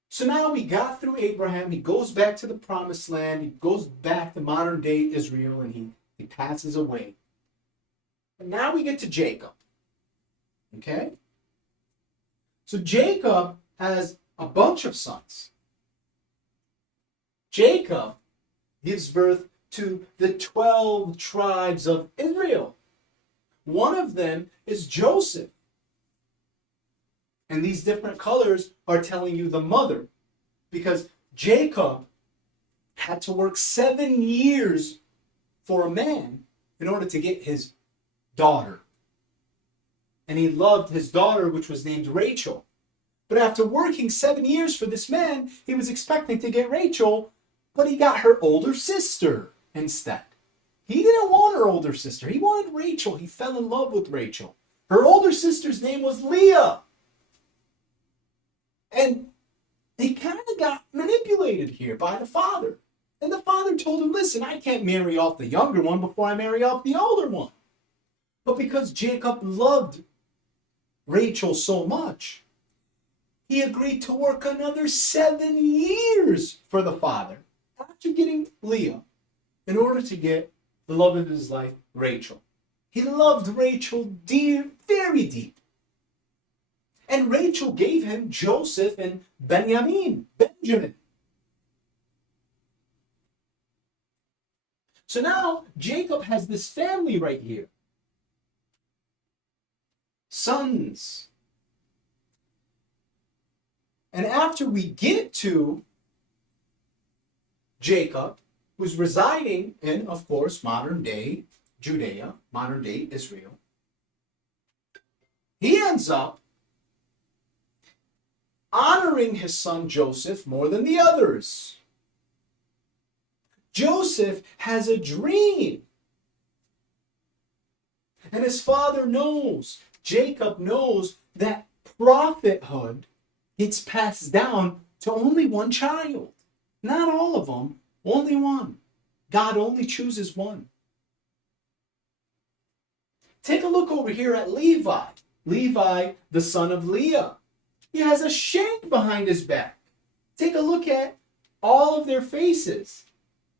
So now we got through Abraham. He goes back to the promised land. He goes back to modern day Israel, and he passes away. And now we get to Jacob. Okay? So Jacob has a bunch of sons. Jacob gives birth to the 12 tribes of Israel. One of them is Joseph. And these different colors are telling you the mother. Because Jacob had to work 7 years for a man in order to get his daughter. And he loved his daughter, which was named Rachel. But after working 7 years for this man, he was expecting to get Rachel, but he got her older sister instead. He didn't want her older sister. He wanted Rachel. He fell in love with Rachel. Her older sister's name was Leah. And he kind of got manipulated here by the father. And the father told him, listen, I can't marry off the younger one before I marry off the older one. But because Jacob loved Rachel so much, he agreed to work another 7 years for the father after getting Leah in order to get the love of his life, Rachel. He loved Rachel dear, very deep. And Rachel gave him Joseph and Benjamin. So now Jacob has this family right here. Sons. And after we get to Jacob, who's residing in, of course, modern day Judea, modern day Israel, he ends up honoring his son Joseph more than the others. Joseph has a dream. And his father knows, Jacob knows, that prophethood gets passed down to only one child. Not all of them, only one. God only chooses one. Take a look over here at Levi. Levi, the son of Leah. He has a shank behind his back. Take a look at all of their faces.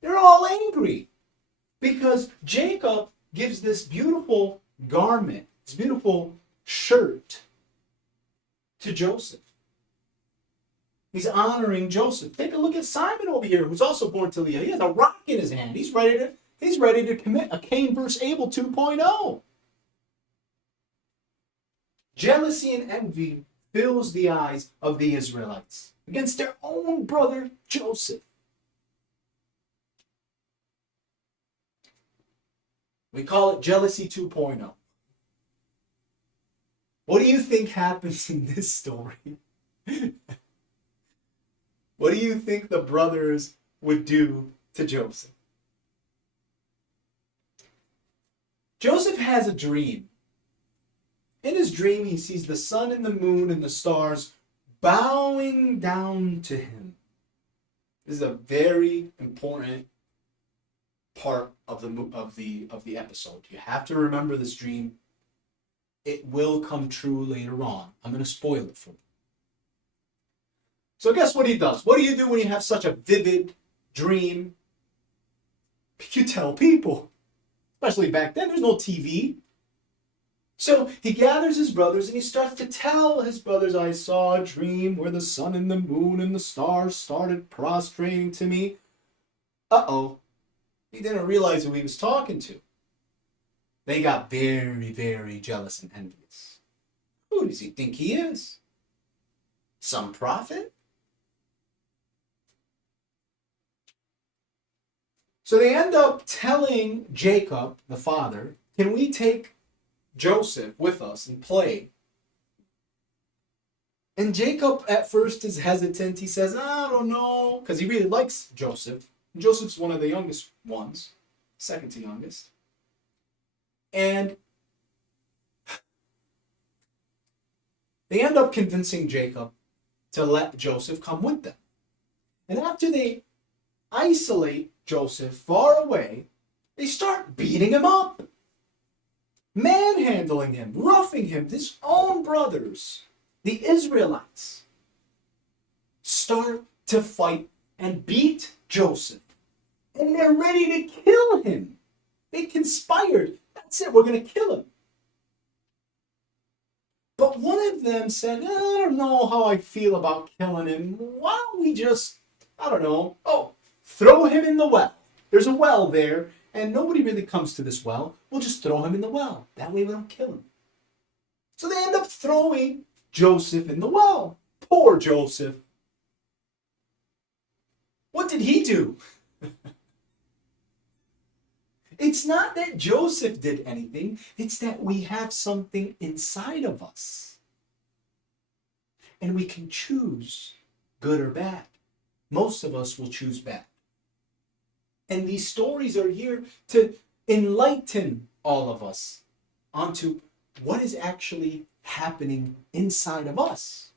They're all angry because Jacob gives this beautiful garment, this beautiful shirt to Joseph. He's honoring Joseph. Take a look at Simon over here, who's also born to Leah. He has a rock in his hand. He's ready to commit a Cain versus Abel 2.0. Jealousy and envy fills the eyes of the Israelites against their own brother Joseph. We call it jealousy 2.0. What do you think happens in this story? What do you think the brothers would do to Joseph? Joseph has a dream. In his dream, he sees the sun and the moon and the stars bowing down to him. This is a very important part of the episode. You have to remember this dream. It will come true later on. I'm going to spoil it for you. So guess what he does? What do you do when you have such a vivid dream? You tell people. Especially back then, there's no TV. So he gathers his brothers and he starts to tell his brothers, I saw a dream where the sun and the moon and the stars started prostrating to me. Uh-oh. He didn't realize who he was talking to. They got very, very jealous and envious. Who does he think he is? Some prophet? So they end up telling Jacob, the father, can we take Joseph with us and play? And Jacob at first is hesitant. He says, I don't know, because he really likes Joseph. And Joseph's one of the youngest ones, second to youngest. And they end up convincing Jacob to let Joseph come with them. And after they isolate Joseph far away, they start beating him up, manhandling him, roughing him. His own brothers, the Israelites, start to fight and beat Joseph. And they're ready to kill him. They conspired. That's it, we're going to kill him. But one of them said, I don't know how I feel about killing him. Why don't we just, throw him in the well. There's a well there, and nobody really comes to this well. We'll just throw him in the well. That way we don't kill him. So they end up throwing Joseph in the well. Poor Joseph. What did he do? It's not that Joseph did anything. It's that we have something inside of us. And we can choose good or bad. Most of us will choose bad. And these stories are here to enlighten all of us onto what is actually happening inside of us.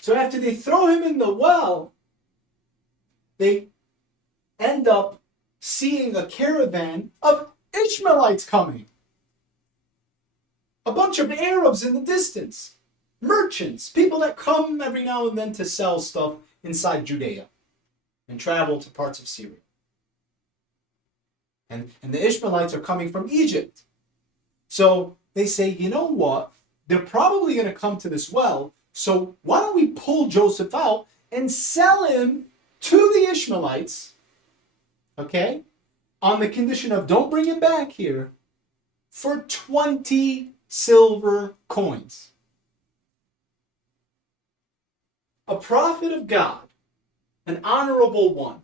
So after they throw him in the well, they end up seeing a caravan of Ishmaelites coming. A bunch of Arabs in the distance. Merchants, people that come every now and then to sell stuff inside Judea and travel to parts of Syria. And the Ishmaelites are coming from Egypt. So they say, you know what? They're probably going to come to this well. So why don't we pull Joseph out and sell him to the Ishmaelites, okay, on the condition of don't bring him back here, for 20 silver coins. A prophet of God, an honorable one,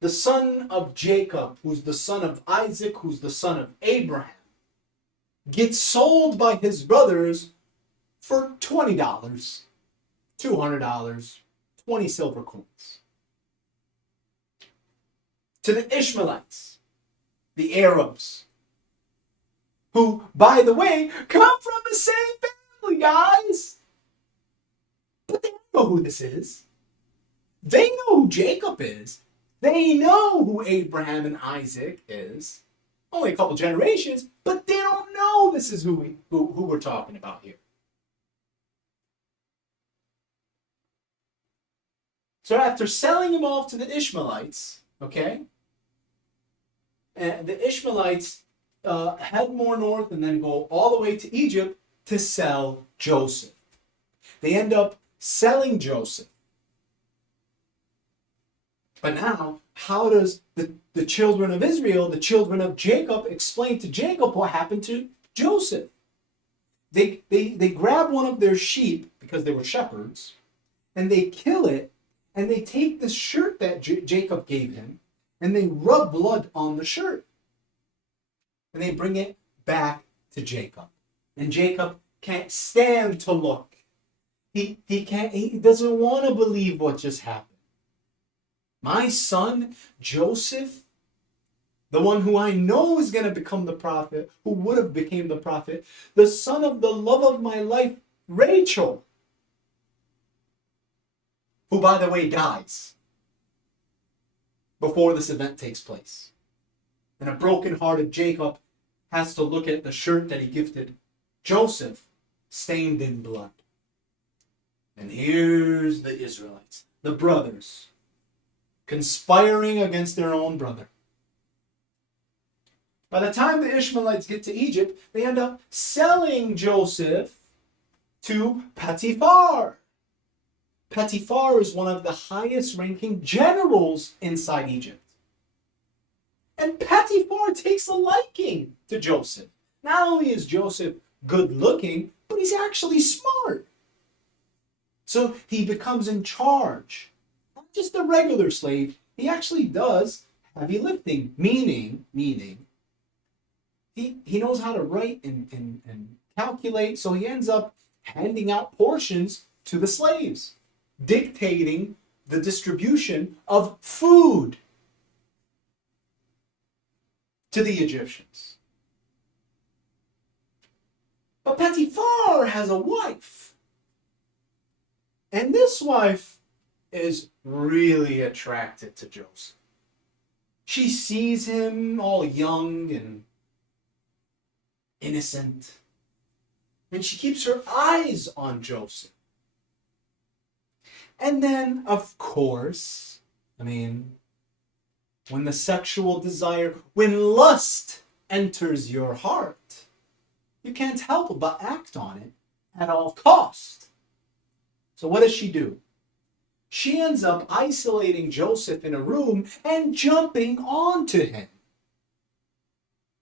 the son of Jacob, who's the son of Isaac, who's the son of Abraham, gets sold by his brothers for $20, $200, 20 silver coins. To the Ishmaelites, the Arabs, who, by the way, come from the same family, guys. But they don't know who this is. They know who Jacob is. They know who Abraham and Isaac is. Only a couple generations, but they don't know this is who we're talking about here. So after selling him off to the Ishmaelites, okay, and the Ishmaelites head more north and then go all the way to Egypt to sell Joseph. They end up selling Joseph. But now, how does the children of Israel, the children of Jacob, explain to Jacob what happened to Joseph? They grab one of their sheep, because they were shepherds, and they kill it, and they take the shirt that Jacob gave him, and they rub blood on the shirt. And they bring it back to Jacob. And Jacob can't stand to look. He doesn't want to believe what just happened. My son, Joseph, the one who I know is going to become the prophet, who would have became the prophet, the son of the love of my life, Rachel, who, by the way, dies before this event takes place. And a broken-hearted Jacob has to look at the shirt that he gifted Joseph, stained in blood. And here's the Israelites, the brothers, conspiring against their own brother. By the time the Ishmaelites get to Egypt, they end up selling Joseph to Potiphar. Potiphar is one of the highest ranking generals inside Egypt. And Potiphar takes a liking to Joseph. Not only is Joseph good looking, but he's actually smart. So he becomes in charge. Not just a regular slave, he actually does heavy lifting, meaning he knows how to write and calculate, so he ends up handing out portions to the slaves, dictating the distribution of food to the Egyptians. But Potiphar has a wife. And this wife is really attracted to Joseph. She sees him all young and innocent. And she keeps her eyes on Joseph. And then, of course, when the sexual desire, when lust enters your heart, you can't help but act on it at all costs. So what does she do? She ends up isolating Joseph in a room and jumping onto him,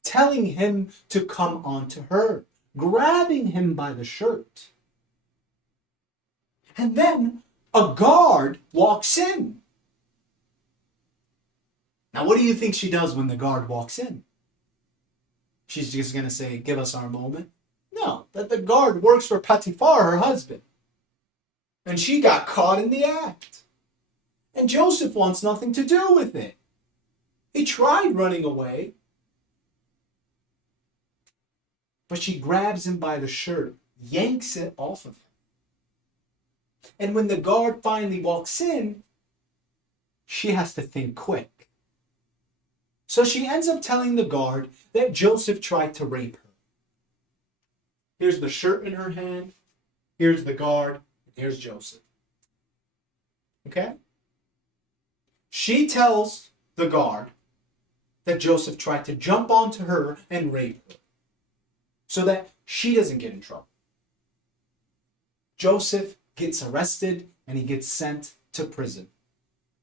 telling him to come onto her, grabbing him by the shirt. And then a guard walks in. Now, what do you think she does when the guard walks in? She's just going to say, give us our moment? No, that the guard works for Potiphar, her husband. And she got caught in the act. And Joseph wants nothing to do with it. He tried running away. But she grabs him by the shirt, yanks it off of him. And when the guard finally walks in, she has to think quick. So she ends up telling the guard that Joseph tried to rape her. Here's the shirt in her hand. Here's the guard. Here's Joseph. Okay? She tells the guard that Joseph tried to jump onto her and rape her so that she doesn't get in trouble. Joseph gets arrested and he gets sent to prison.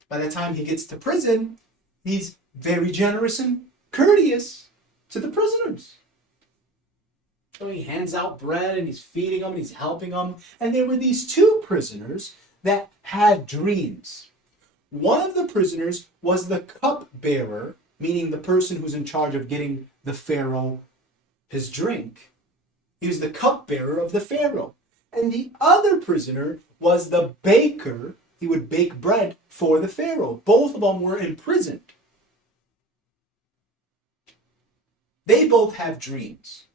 By the time he gets to prison, he's very generous and courteous to the prisoners. So he hands out bread and he's feeding them and he's helping them. And there were these two prisoners that had dreams. One of the prisoners was the cupbearer, meaning the person who's in charge of getting the Pharaoh his drink. He was the cupbearer of the Pharaoh. And the other prisoner was the baker. He would bake bread for the Pharaoh. Both of them were imprisoned. They both have dreams.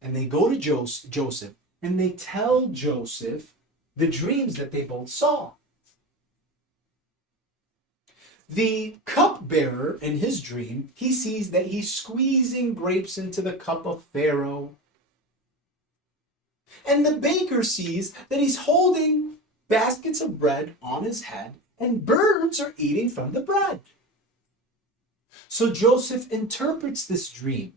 And they go to Joseph and they tell Joseph the dreams that they both saw. The cupbearer in his dream, he sees that he's squeezing grapes into the cup of Pharaoh. And the baker sees that he's holding baskets of bread on his head and birds are eating from the bread. So Joseph interprets this dream.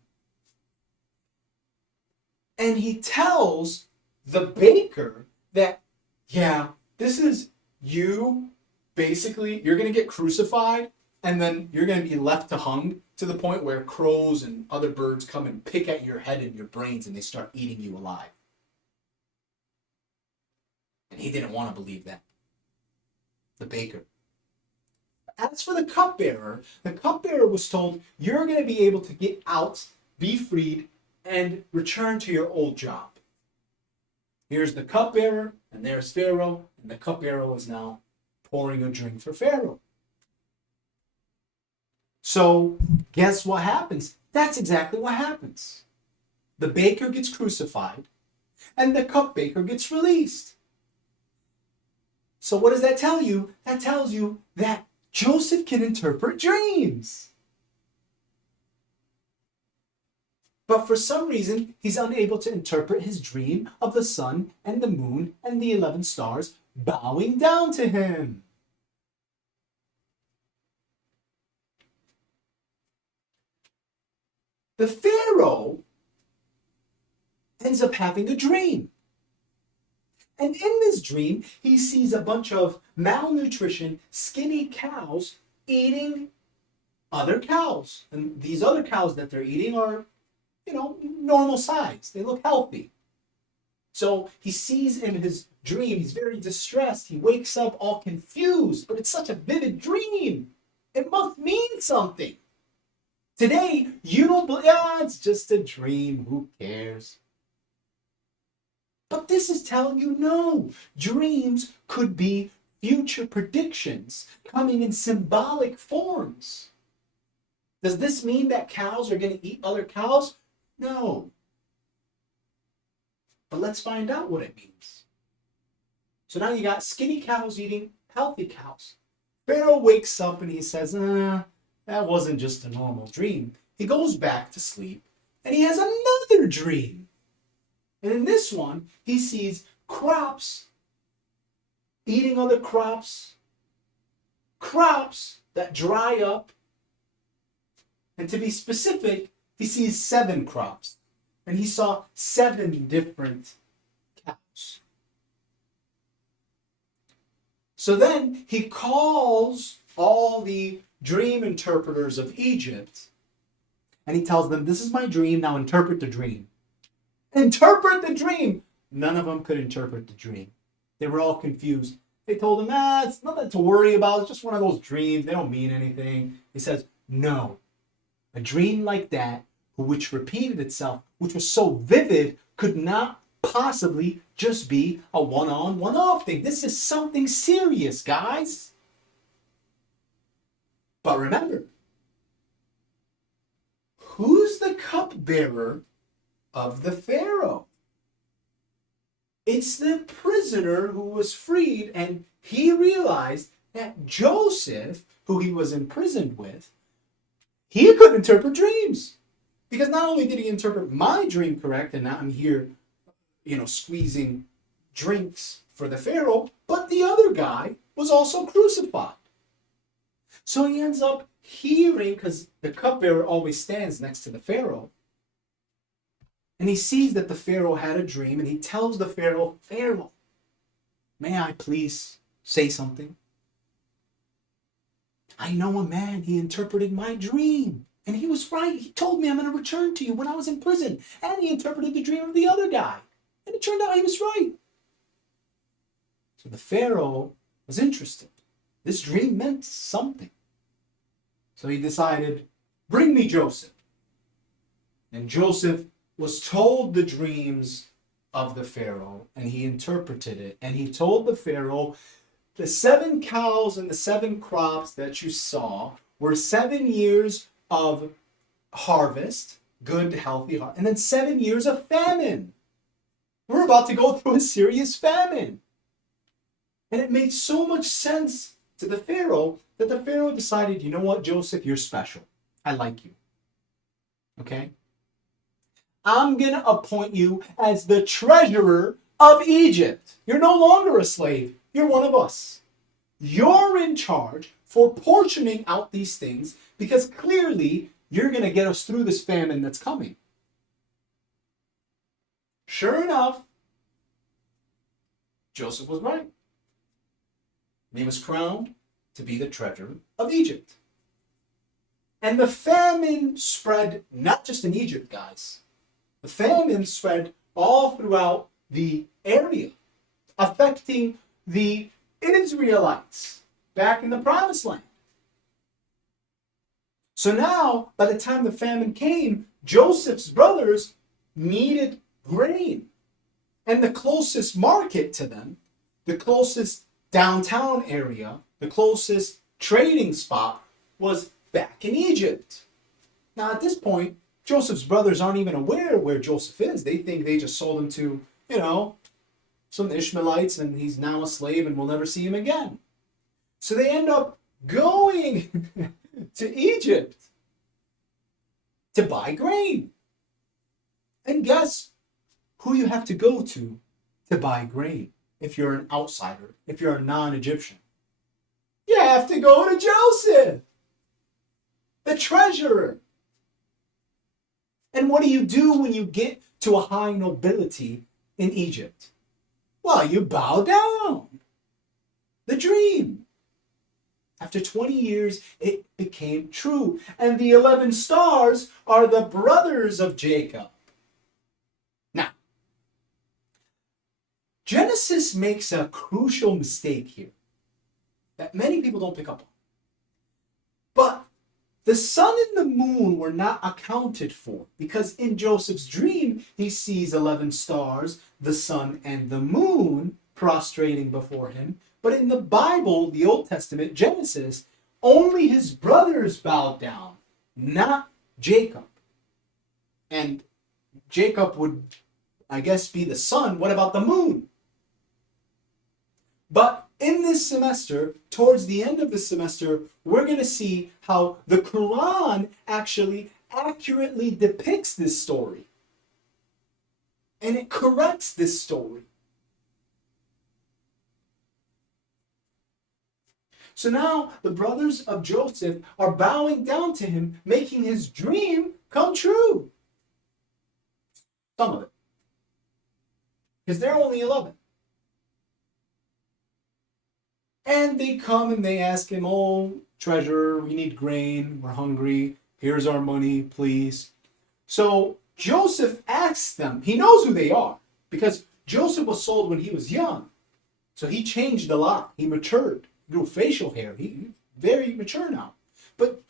And he tells the baker that, yeah, this is you. Basically, you're going to get crucified and then you're going to be left to hung to the point where crows and other birds come and pick at your head and your brains and they start eating you alive. And he didn't want to believe that. The baker. As for the cupbearer was told, you're going to be able to get out, be freed, and return to your old job. Here's the cupbearer, and there's Pharaoh, and the cupbearer is now pouring a drink for Pharaoh. So, guess what happens? That's exactly what happens. The baker gets crucified, and the cupbearer gets released. So what does that tell you? That tells you that Joseph can interpret dreams. But for some reason, he's unable to interpret his dream of the sun and the moon and the 11 stars bowing down to him. The Pharaoh ends up having a dream. And in this dream, he sees a bunch of malnutrition, skinny cows eating other cows. And these other cows that they're eating are, normal size. They look healthy. So he sees in his dream, he's very distressed. He wakes up all confused, but it's such a vivid dream. It must mean something. Today, you don't believe, it's just a dream. Who cares? But this is telling you no. Dreams could be future predictions coming in symbolic forms. Does this mean that cows are going to eat other cows? No. But let's find out what it means. So now you got skinny cows eating healthy cows. Pharaoh wakes up and he says, that wasn't just a normal dream. He goes back to sleep and he has another dream. And in this one, he sees crops eating other crops, crops that dry up. And to be specific, he sees 7 crops. And he saw 7 different cows. So then he calls all the dream interpreters of Egypt. And he tells them, this is my dream, now interpret the dream. Interpret the dream. None of them could interpret the dream. They were all confused. They told him, it's nothing to worry about. It's just one of those dreams. They don't mean anything. He says, no. A dream like that, which repeated itself, which was so vivid, could not possibly just be a one-on, one-off thing. This is something serious, guys. But remember, who's the cupbearer of the Pharaoh? It's the prisoner who was freed, and he realized that Joseph, who he was imprisoned with, he could interpret dreams. Because not only did he interpret my dream correct, and now I'm here, squeezing drinks for the Pharaoh, but the other guy was also crucified. So he ends up hearing, because the cupbearer always stands next to the Pharaoh, and he sees that the Pharaoh had a dream, and he tells the Pharaoh, Pharaoh, may I please say something? I know a man, he interpreted my dream. And he was right. He told me I'm going to return to you when I was in prison. And he interpreted the dream of the other guy. And it turned out he was right. So the Pharaoh was interested. This dream meant something. So he decided, bring me Joseph. And Joseph was told the dreams of the Pharaoh, and he interpreted it. And he told the Pharaoh, the 7 cows and the 7 crops that you saw were 7 years of harvest, good, healthy harvest, and then 7 years of famine. We're about to go through a serious famine. And it made so much sense to the Pharaoh that the Pharaoh decided, you know what, Joseph, you're special. I like you. Okay? I'm going to appoint you as the treasurer of Egypt. You're no longer a slave. You're one of us. You're in charge for portioning out these things because clearly you're going to get us through this famine that's coming. Sure enough, Joseph was right. He was crowned to be the treasurer of Egypt. And the famine spread not just in Egypt, guys. The famine spread all throughout the area, affecting the Israelites back in the promised land. So now, by the time the famine came, Joseph's brothers needed grain. And the closest market to them, the closest downtown area, the closest trading spot was back in Egypt. Now at this point, Joseph's brothers aren't even aware where Joseph is. They think they just sold him to, some Ishmaelites and he's now a slave and we'll never see him again. So they end up going to Egypt to buy grain. And guess who you have to go to buy grain if you're an outsider, if you're a non-Egyptian? You have to go to Joseph, the treasurer. And what do you do when you get to a high nobility in Egypt? Well, you bow down. The dream. After 20 years, it became true. And the 11 stars are the brothers of Jacob. Now, Genesis makes a crucial mistake here that many people don't pick up on. But the sun and the moon were not accounted for because in Joseph's dream, he sees 11 stars, the sun and the moon prostrating before him. But in the Bible, the Old Testament, Genesis, only his brothers bowed down, not Jacob. And Jacob would, I guess, be the sun. What about the moon? But in this semester, towards the end of the semester, we're going to see how the Quran actually accurately depicts this story. And it corrects this story. So now the brothers of Joseph are bowing down to him, making his dream come true. Some of it. Because they're only 11. And they come and they ask him, oh, treasurer, we need grain, we're hungry, here's our money, please. So Joseph asks them, he knows who they are, because Joseph was sold when he was young. So he changed a lot. He matured. He grew facial hair. He's very mature now. But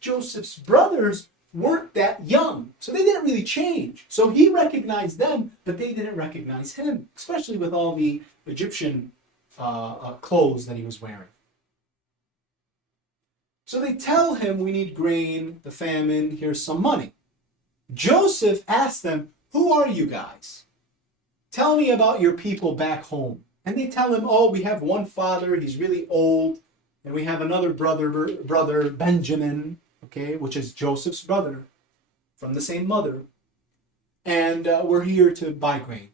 Joseph's brothers weren't that young, so they didn't really change. So he recognized them, but they didn't recognize him, especially with all the Egyptian clothes that he was wearing. So they tell him, we need grain, the famine, here's some money. Joseph asked them, who are you guys? Tell me about your people back home. And they tell him, oh, we have one father, he's really old, and we have another brother Benjamin, okay, which is Joseph's brother from the same mother. And we're here to buy grain.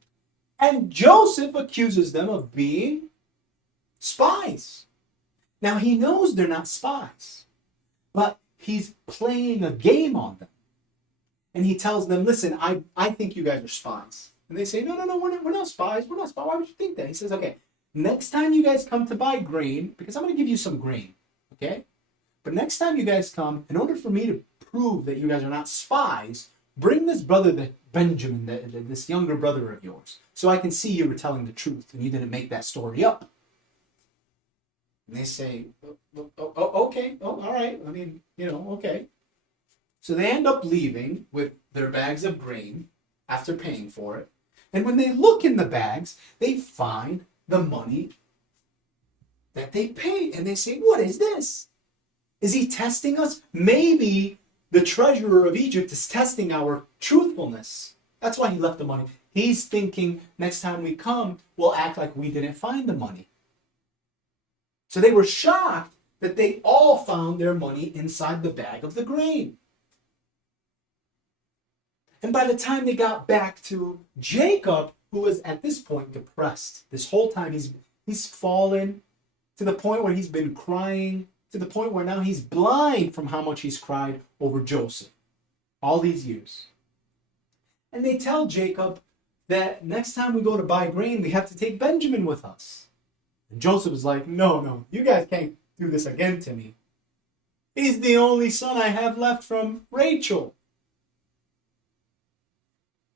And Joseph accuses them of being spies. Now he knows they're not spies, but he's playing a game on them. And he tells them, listen, I think you guys are spies. And they say, no, we're not spies. We're not spies. Why would you think that? He says, okay, next time you guys come to buy grain, because I'm going to give you some grain, okay? But next time you guys come, in order for me to prove that you guys are not spies, bring this brother, Benjamin, this younger brother of yours, so I can see you were telling the truth and you didn't make that story up. And they say, okay, all right. I mean, okay. So they end up leaving with their bags of grain after paying for it. And when they look in the bags, they find the money that they paid. And they say, what is this? Is he testing us? Maybe the treasurer of Egypt is testing our truthfulness. That's why he left the money. He's thinking next time we come, we'll act like we didn't find the money. So they were shocked that they all found their money inside the bag of the grain. And by the time they got back to Jacob, who was at this point depressed, this whole time he's fallen to the point where he's been crying, to the point where now he's blind from how much he's cried over Joseph all these years. And they tell Jacob that next time we go to buy grain, we have to take Benjamin with us. And Joseph is like, no, you guys can't do this again to me. He's the only son I have left from Rachel.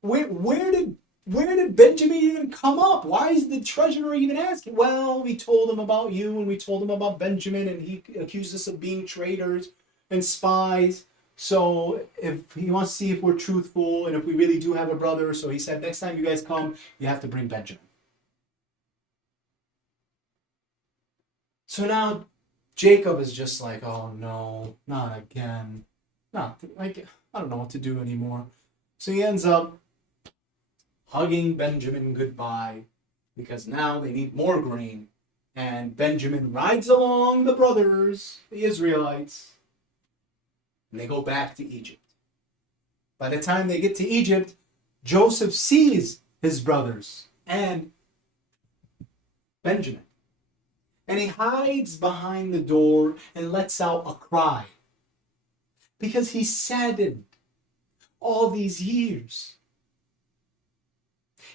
Where did Benjamin even come up? Why is the treasurer even asking? Well, we told him about you and we told him about Benjamin and he accused us of being traitors and spies. So if he wants to see if we're truthful and if we really do have a brother, so he said, next time you guys come, you have to bring Benjamin. So now Jacob is just like, oh no, not again. I don't know what to do anymore. So he ends up hugging Benjamin goodbye because now they need more grain. And Benjamin rides along the brothers, the Israelites, and they go back to Egypt. By the time they get to Egypt, Joseph sees his brothers and Benjamin. And he hides behind the door and lets out a cry because he's saddened all these years.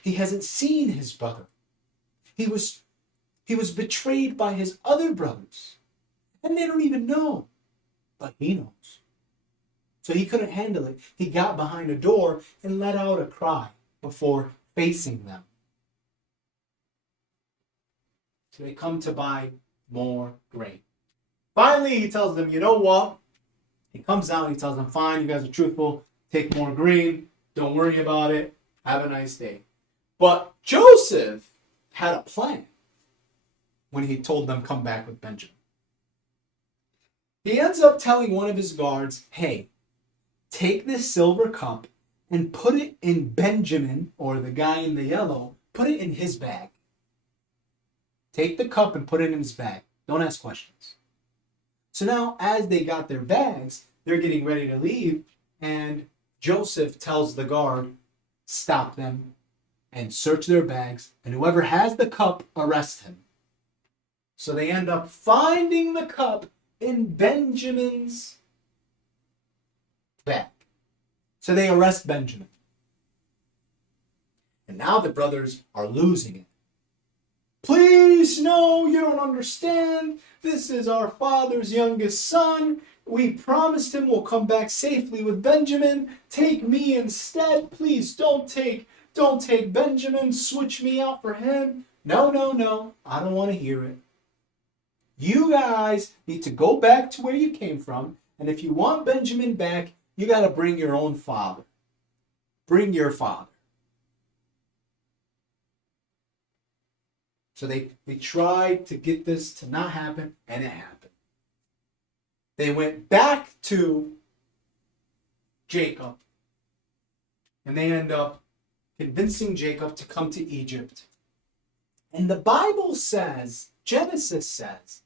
He hasn't seen his brother. He was betrayed by his other brothers. And they don't even know. But he knows. So he couldn't handle it. He got behind a door and let out a cry before facing them. So they come to buy more grain. Finally, he tells them, you know what? He comes down and he tells them, fine, you guys are truthful. Take more grain. Don't worry about it. Have a nice day. But Joseph had a plan when he told them come back with Benjamin. He ends up telling one of his guards, hey, take this silver cup and put it in Benjamin, or the guy in the yellow, put it in his bag. Take the cup and put it in his bag. Don't ask questions. So now, as they got their bags, they're getting ready to leave, and Joseph tells the guard, stop them and search their bags, and whoever has the cup, arrest him. So they end up finding the cup in Benjamin's bag. So they arrest Benjamin. And now the brothers are losing it. Please, no, you don't understand. This is our father's youngest son. We promised him we'll come back safely with Benjamin. Take me instead. Please don't take Benjamin. Switch me out for him. No, no, no. I don't want to hear it. You guys need to go back to where you came from. And if you want Benjamin back, you got to bring your own father. Bring your father. So they tried to get this to not happen, and it happened. They went back to Jacob, and they end up convincing Jacob to come to Egypt. And the Bible says, Genesis says,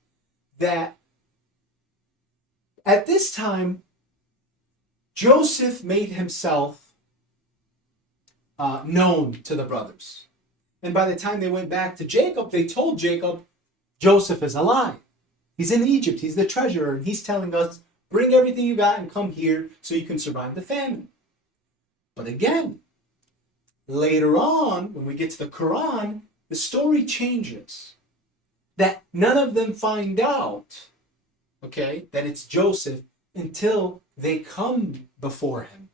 that at this time, Joseph made himself known to the brothers. And by the time they went back to Jacob, they told Jacob, Joseph is alive. He's in Egypt. He's the treasurer. And he's telling us, bring everything you got and come here so you can survive the famine. But again, later on, when we get to the Quran, the story changes. That none of them find out, okay, that it's Joseph until they come before him.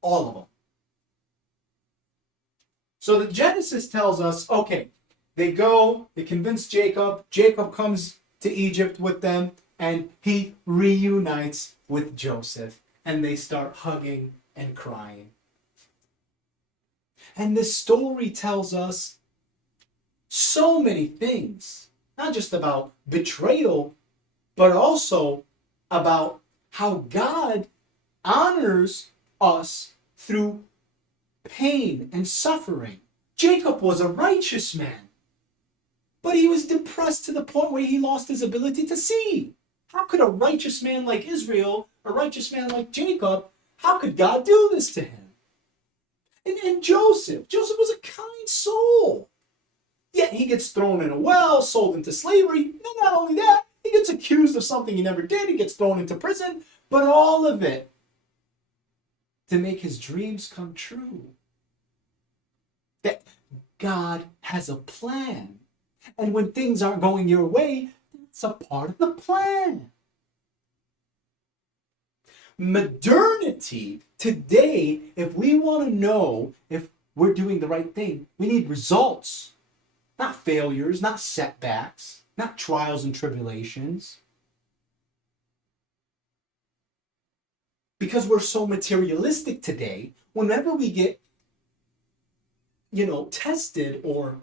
All of them. So the Genesis tells us, okay, they go, they convince Jacob. Jacob comes to Egypt with them, and he reunites with Joseph, and they start hugging and crying. And this story tells us so many things, not just about betrayal, but also about how God honors us through pain and suffering. Jacob was a righteous man, but he was depressed to the point where he lost his ability to see. How could a righteous man like Israel, a righteous man like Jacob, how could God do this to him? And Joseph was a kind soul. Yet he gets thrown in a well, sold into slavery. And not only that, he gets accused of something he never did. He gets thrown into prison. But all of it to make his dreams come true. That God has a plan. And when things aren't going your way, that's a part of the plan. Modernity today, if we want to know if we're doing the right thing, we need results. Not failures, not setbacks, not trials and tribulations. Because we're so materialistic today, whenever we get, tested or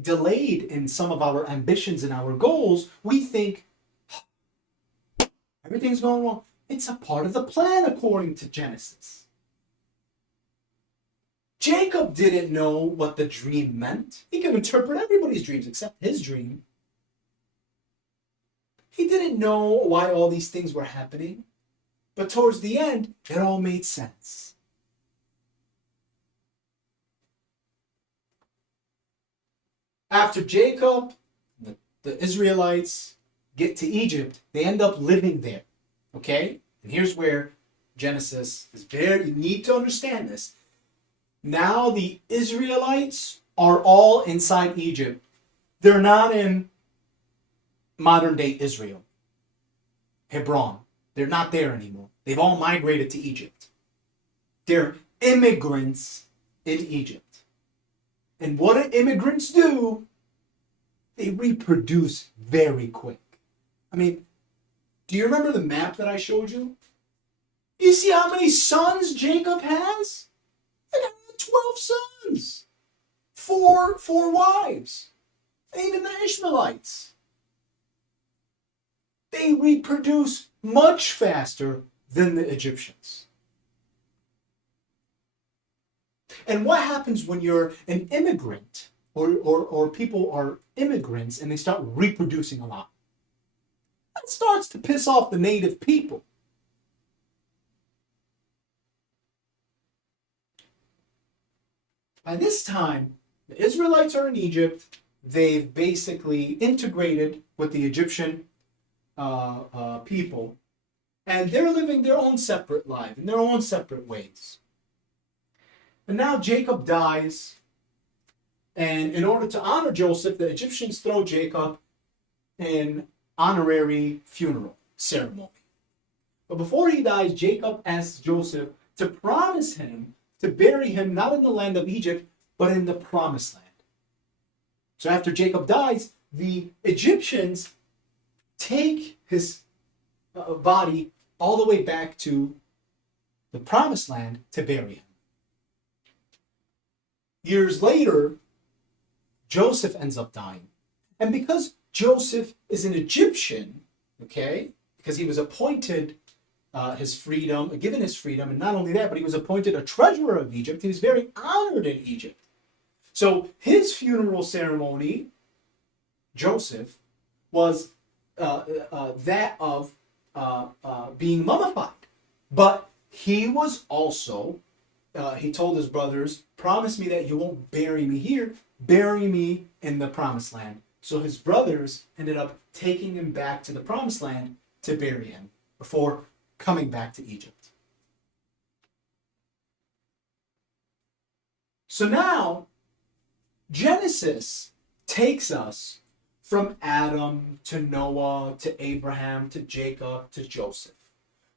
delayed in some of our ambitions and our goals, we think, everything's going wrong. It's a part of the plan according to Genesis. Jacob didn't know what the dream meant. He could interpret everybody's dreams except his dream. He didn't know why all these things were happening. But towards the end, it all made sense. After Jacob, the Israelites get to Egypt, they end up living there. Okay? And here's where Genesis is you need to understand this. Now the Israelites are all inside Egypt. They're not in modern day Israel, Hebron. They're not there anymore. They've all migrated to Egypt. They're immigrants in Egypt. And what do immigrants do? They reproduce very quick. I mean, do you remember the map that I showed you? You see how many sons Jacob has? They got 12 sons. Four wives. Even the Ishmaelites. They reproduce much faster than the Egyptians. And what happens when you're an immigrant or people are immigrants and they start reproducing a lot? That starts to piss off the native people. By this time, the Israelites are in Egypt. They've basically integrated with the Egyptian people. And they're living their own separate life in their own separate ways. And now Jacob dies. And in order to honor Joseph, the Egyptians throw Jacob an honorary funeral ceremony. But before he dies, Jacob asks Joseph to promise him to bury him not in the land of Egypt, but in the promised land. So after Jacob dies, the Egyptians take his body all the way back to the promised land to bury him. Years later, Joseph ends up dying. And because Joseph is an Egyptian, okay, because he was appointed his freedom, given his freedom, and not only that, but he was appointed a treasurer of Egypt. He was very honored in Egypt. So his funeral ceremony, Joseph, was that of being mummified. But he was also, he told his brothers, promise me that you won't bury me here, bury me in the promised land. So his brothers ended up taking him back to the promised land to bury him before coming back to Egypt. So now, Genesis takes us from Adam to Noah to Abraham to Jacob to Joseph.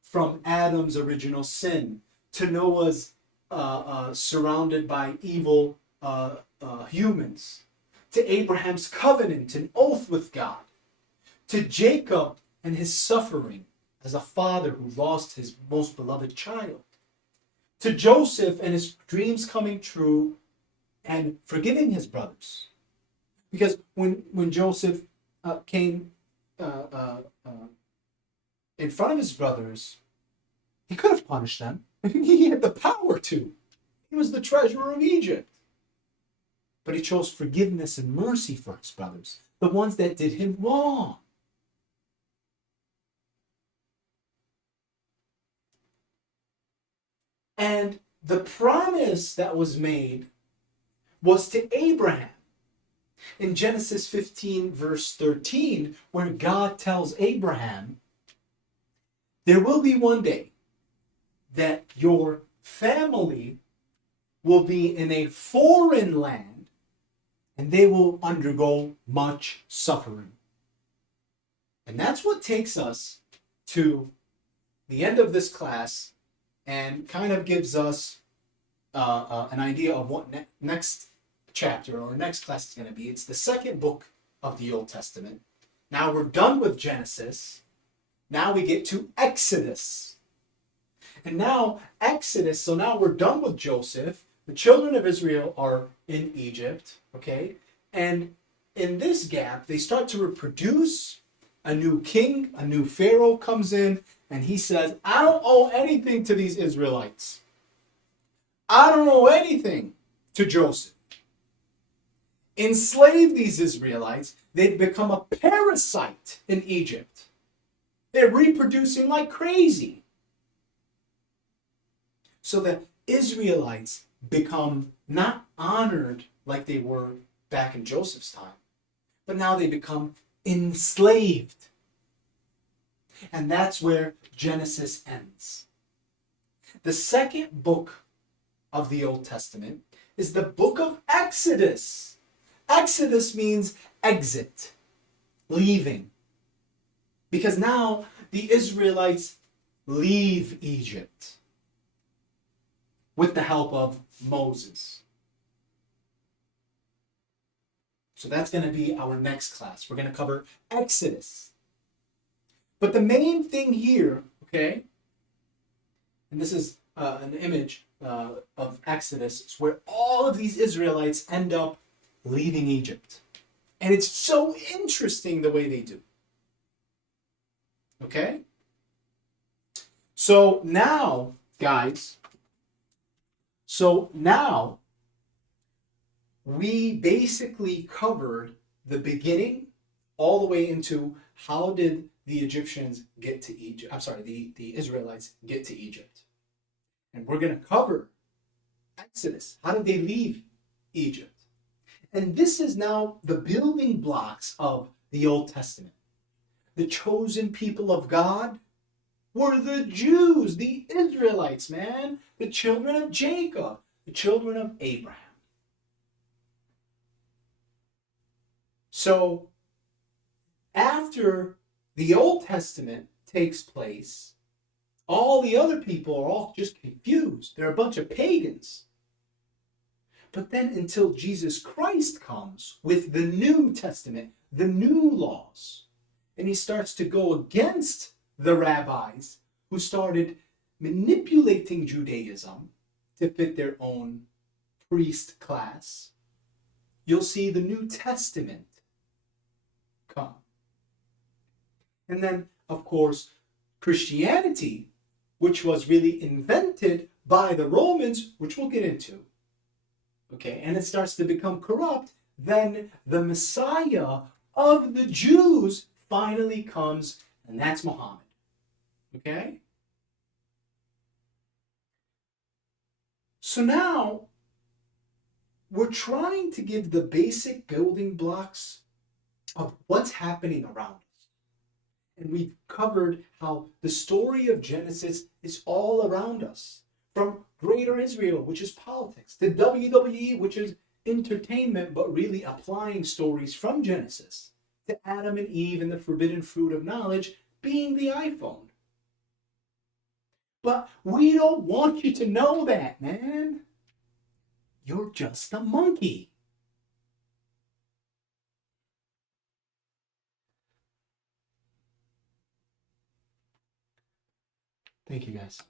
From Adam's original sin to Noah's surrounded by evil humans, to Abraham's covenant and oath with God, to Jacob and his suffering as a father who lost his most beloved child, to Joseph and his dreams coming true and forgiving his brothers. Because when Joseph came in front of his brothers, he could have punished them. He had the power to. He was the treasurer of Egypt. But he chose forgiveness and mercy for his brothers, the ones that did him wrong. And the promise that was made was to Abraham. In Genesis 15, verse 13, where God tells Abraham, there will be one day that your family will be in a foreign land and they will undergo much suffering. And that's what takes us to the end of this class and kind of gives us an idea of what next chapter or next class is going to be. It's the second book of the Old Testament. Now we're done with Genesis. Now we get to Exodus. And now Exodus, so now we're done with Joseph. The children of Israel are in Egypt, okay? And in this gap, they start to reproduce. A new king, a new Pharaoh comes in, and he says, I don't owe anything to these Israelites. I don't owe anything to Joseph. Enslave these Israelites. They've become a parasite in Egypt. They're reproducing like crazy. So the Israelites become not honored like they were back in Joseph's time, but now they become enslaved. And that's where Genesis ends. The second book of the Old Testament is the book of Exodus. Exodus means exit, leaving. Because now the Israelites leave Egypt with the help of Moses. So that's going to be our next class. We're going to cover Exodus. But the main thing here, okay, and this is an image of Exodus, is where all of these Israelites end up leaving Egypt. And it's so interesting the way they do. Okay? So now, guys, we basically covered the beginning all the way into how did the Egyptians get to Egypt. I'm sorry, the Israelites get to Egypt. And we're going to cover Exodus. How did they leave Egypt? And this is now the building blocks of the Old Testament. The chosen people of God were the Jews, the Israelites, man. The children of Jacob, the children of Abraham. So, after the Old Testament takes place, all the other people are all just confused. They're a bunch of pagans. But then until Jesus Christ comes with the New Testament, the new laws, and he starts to go against the rabbis who started manipulating Judaism to fit their own priest class, you'll see the New Testament come. And then, of course, Christianity, which was really invented by the Romans, which we'll get into, okay, and it starts to become corrupt, then the Messiah of the Jews finally comes, and that's Muhammad. Okay? So now we're trying to give the basic building blocks of what's happening around us. And we've covered how the story of Genesis is all around us. From Greater Israel, which is politics, to WWE, which is entertainment, but really applying stories from Genesis, to Adam and Eve and the forbidden fruit of knowledge being the iPhone. But we don't want you to know that, man. You're just a monkey. Thank you, guys.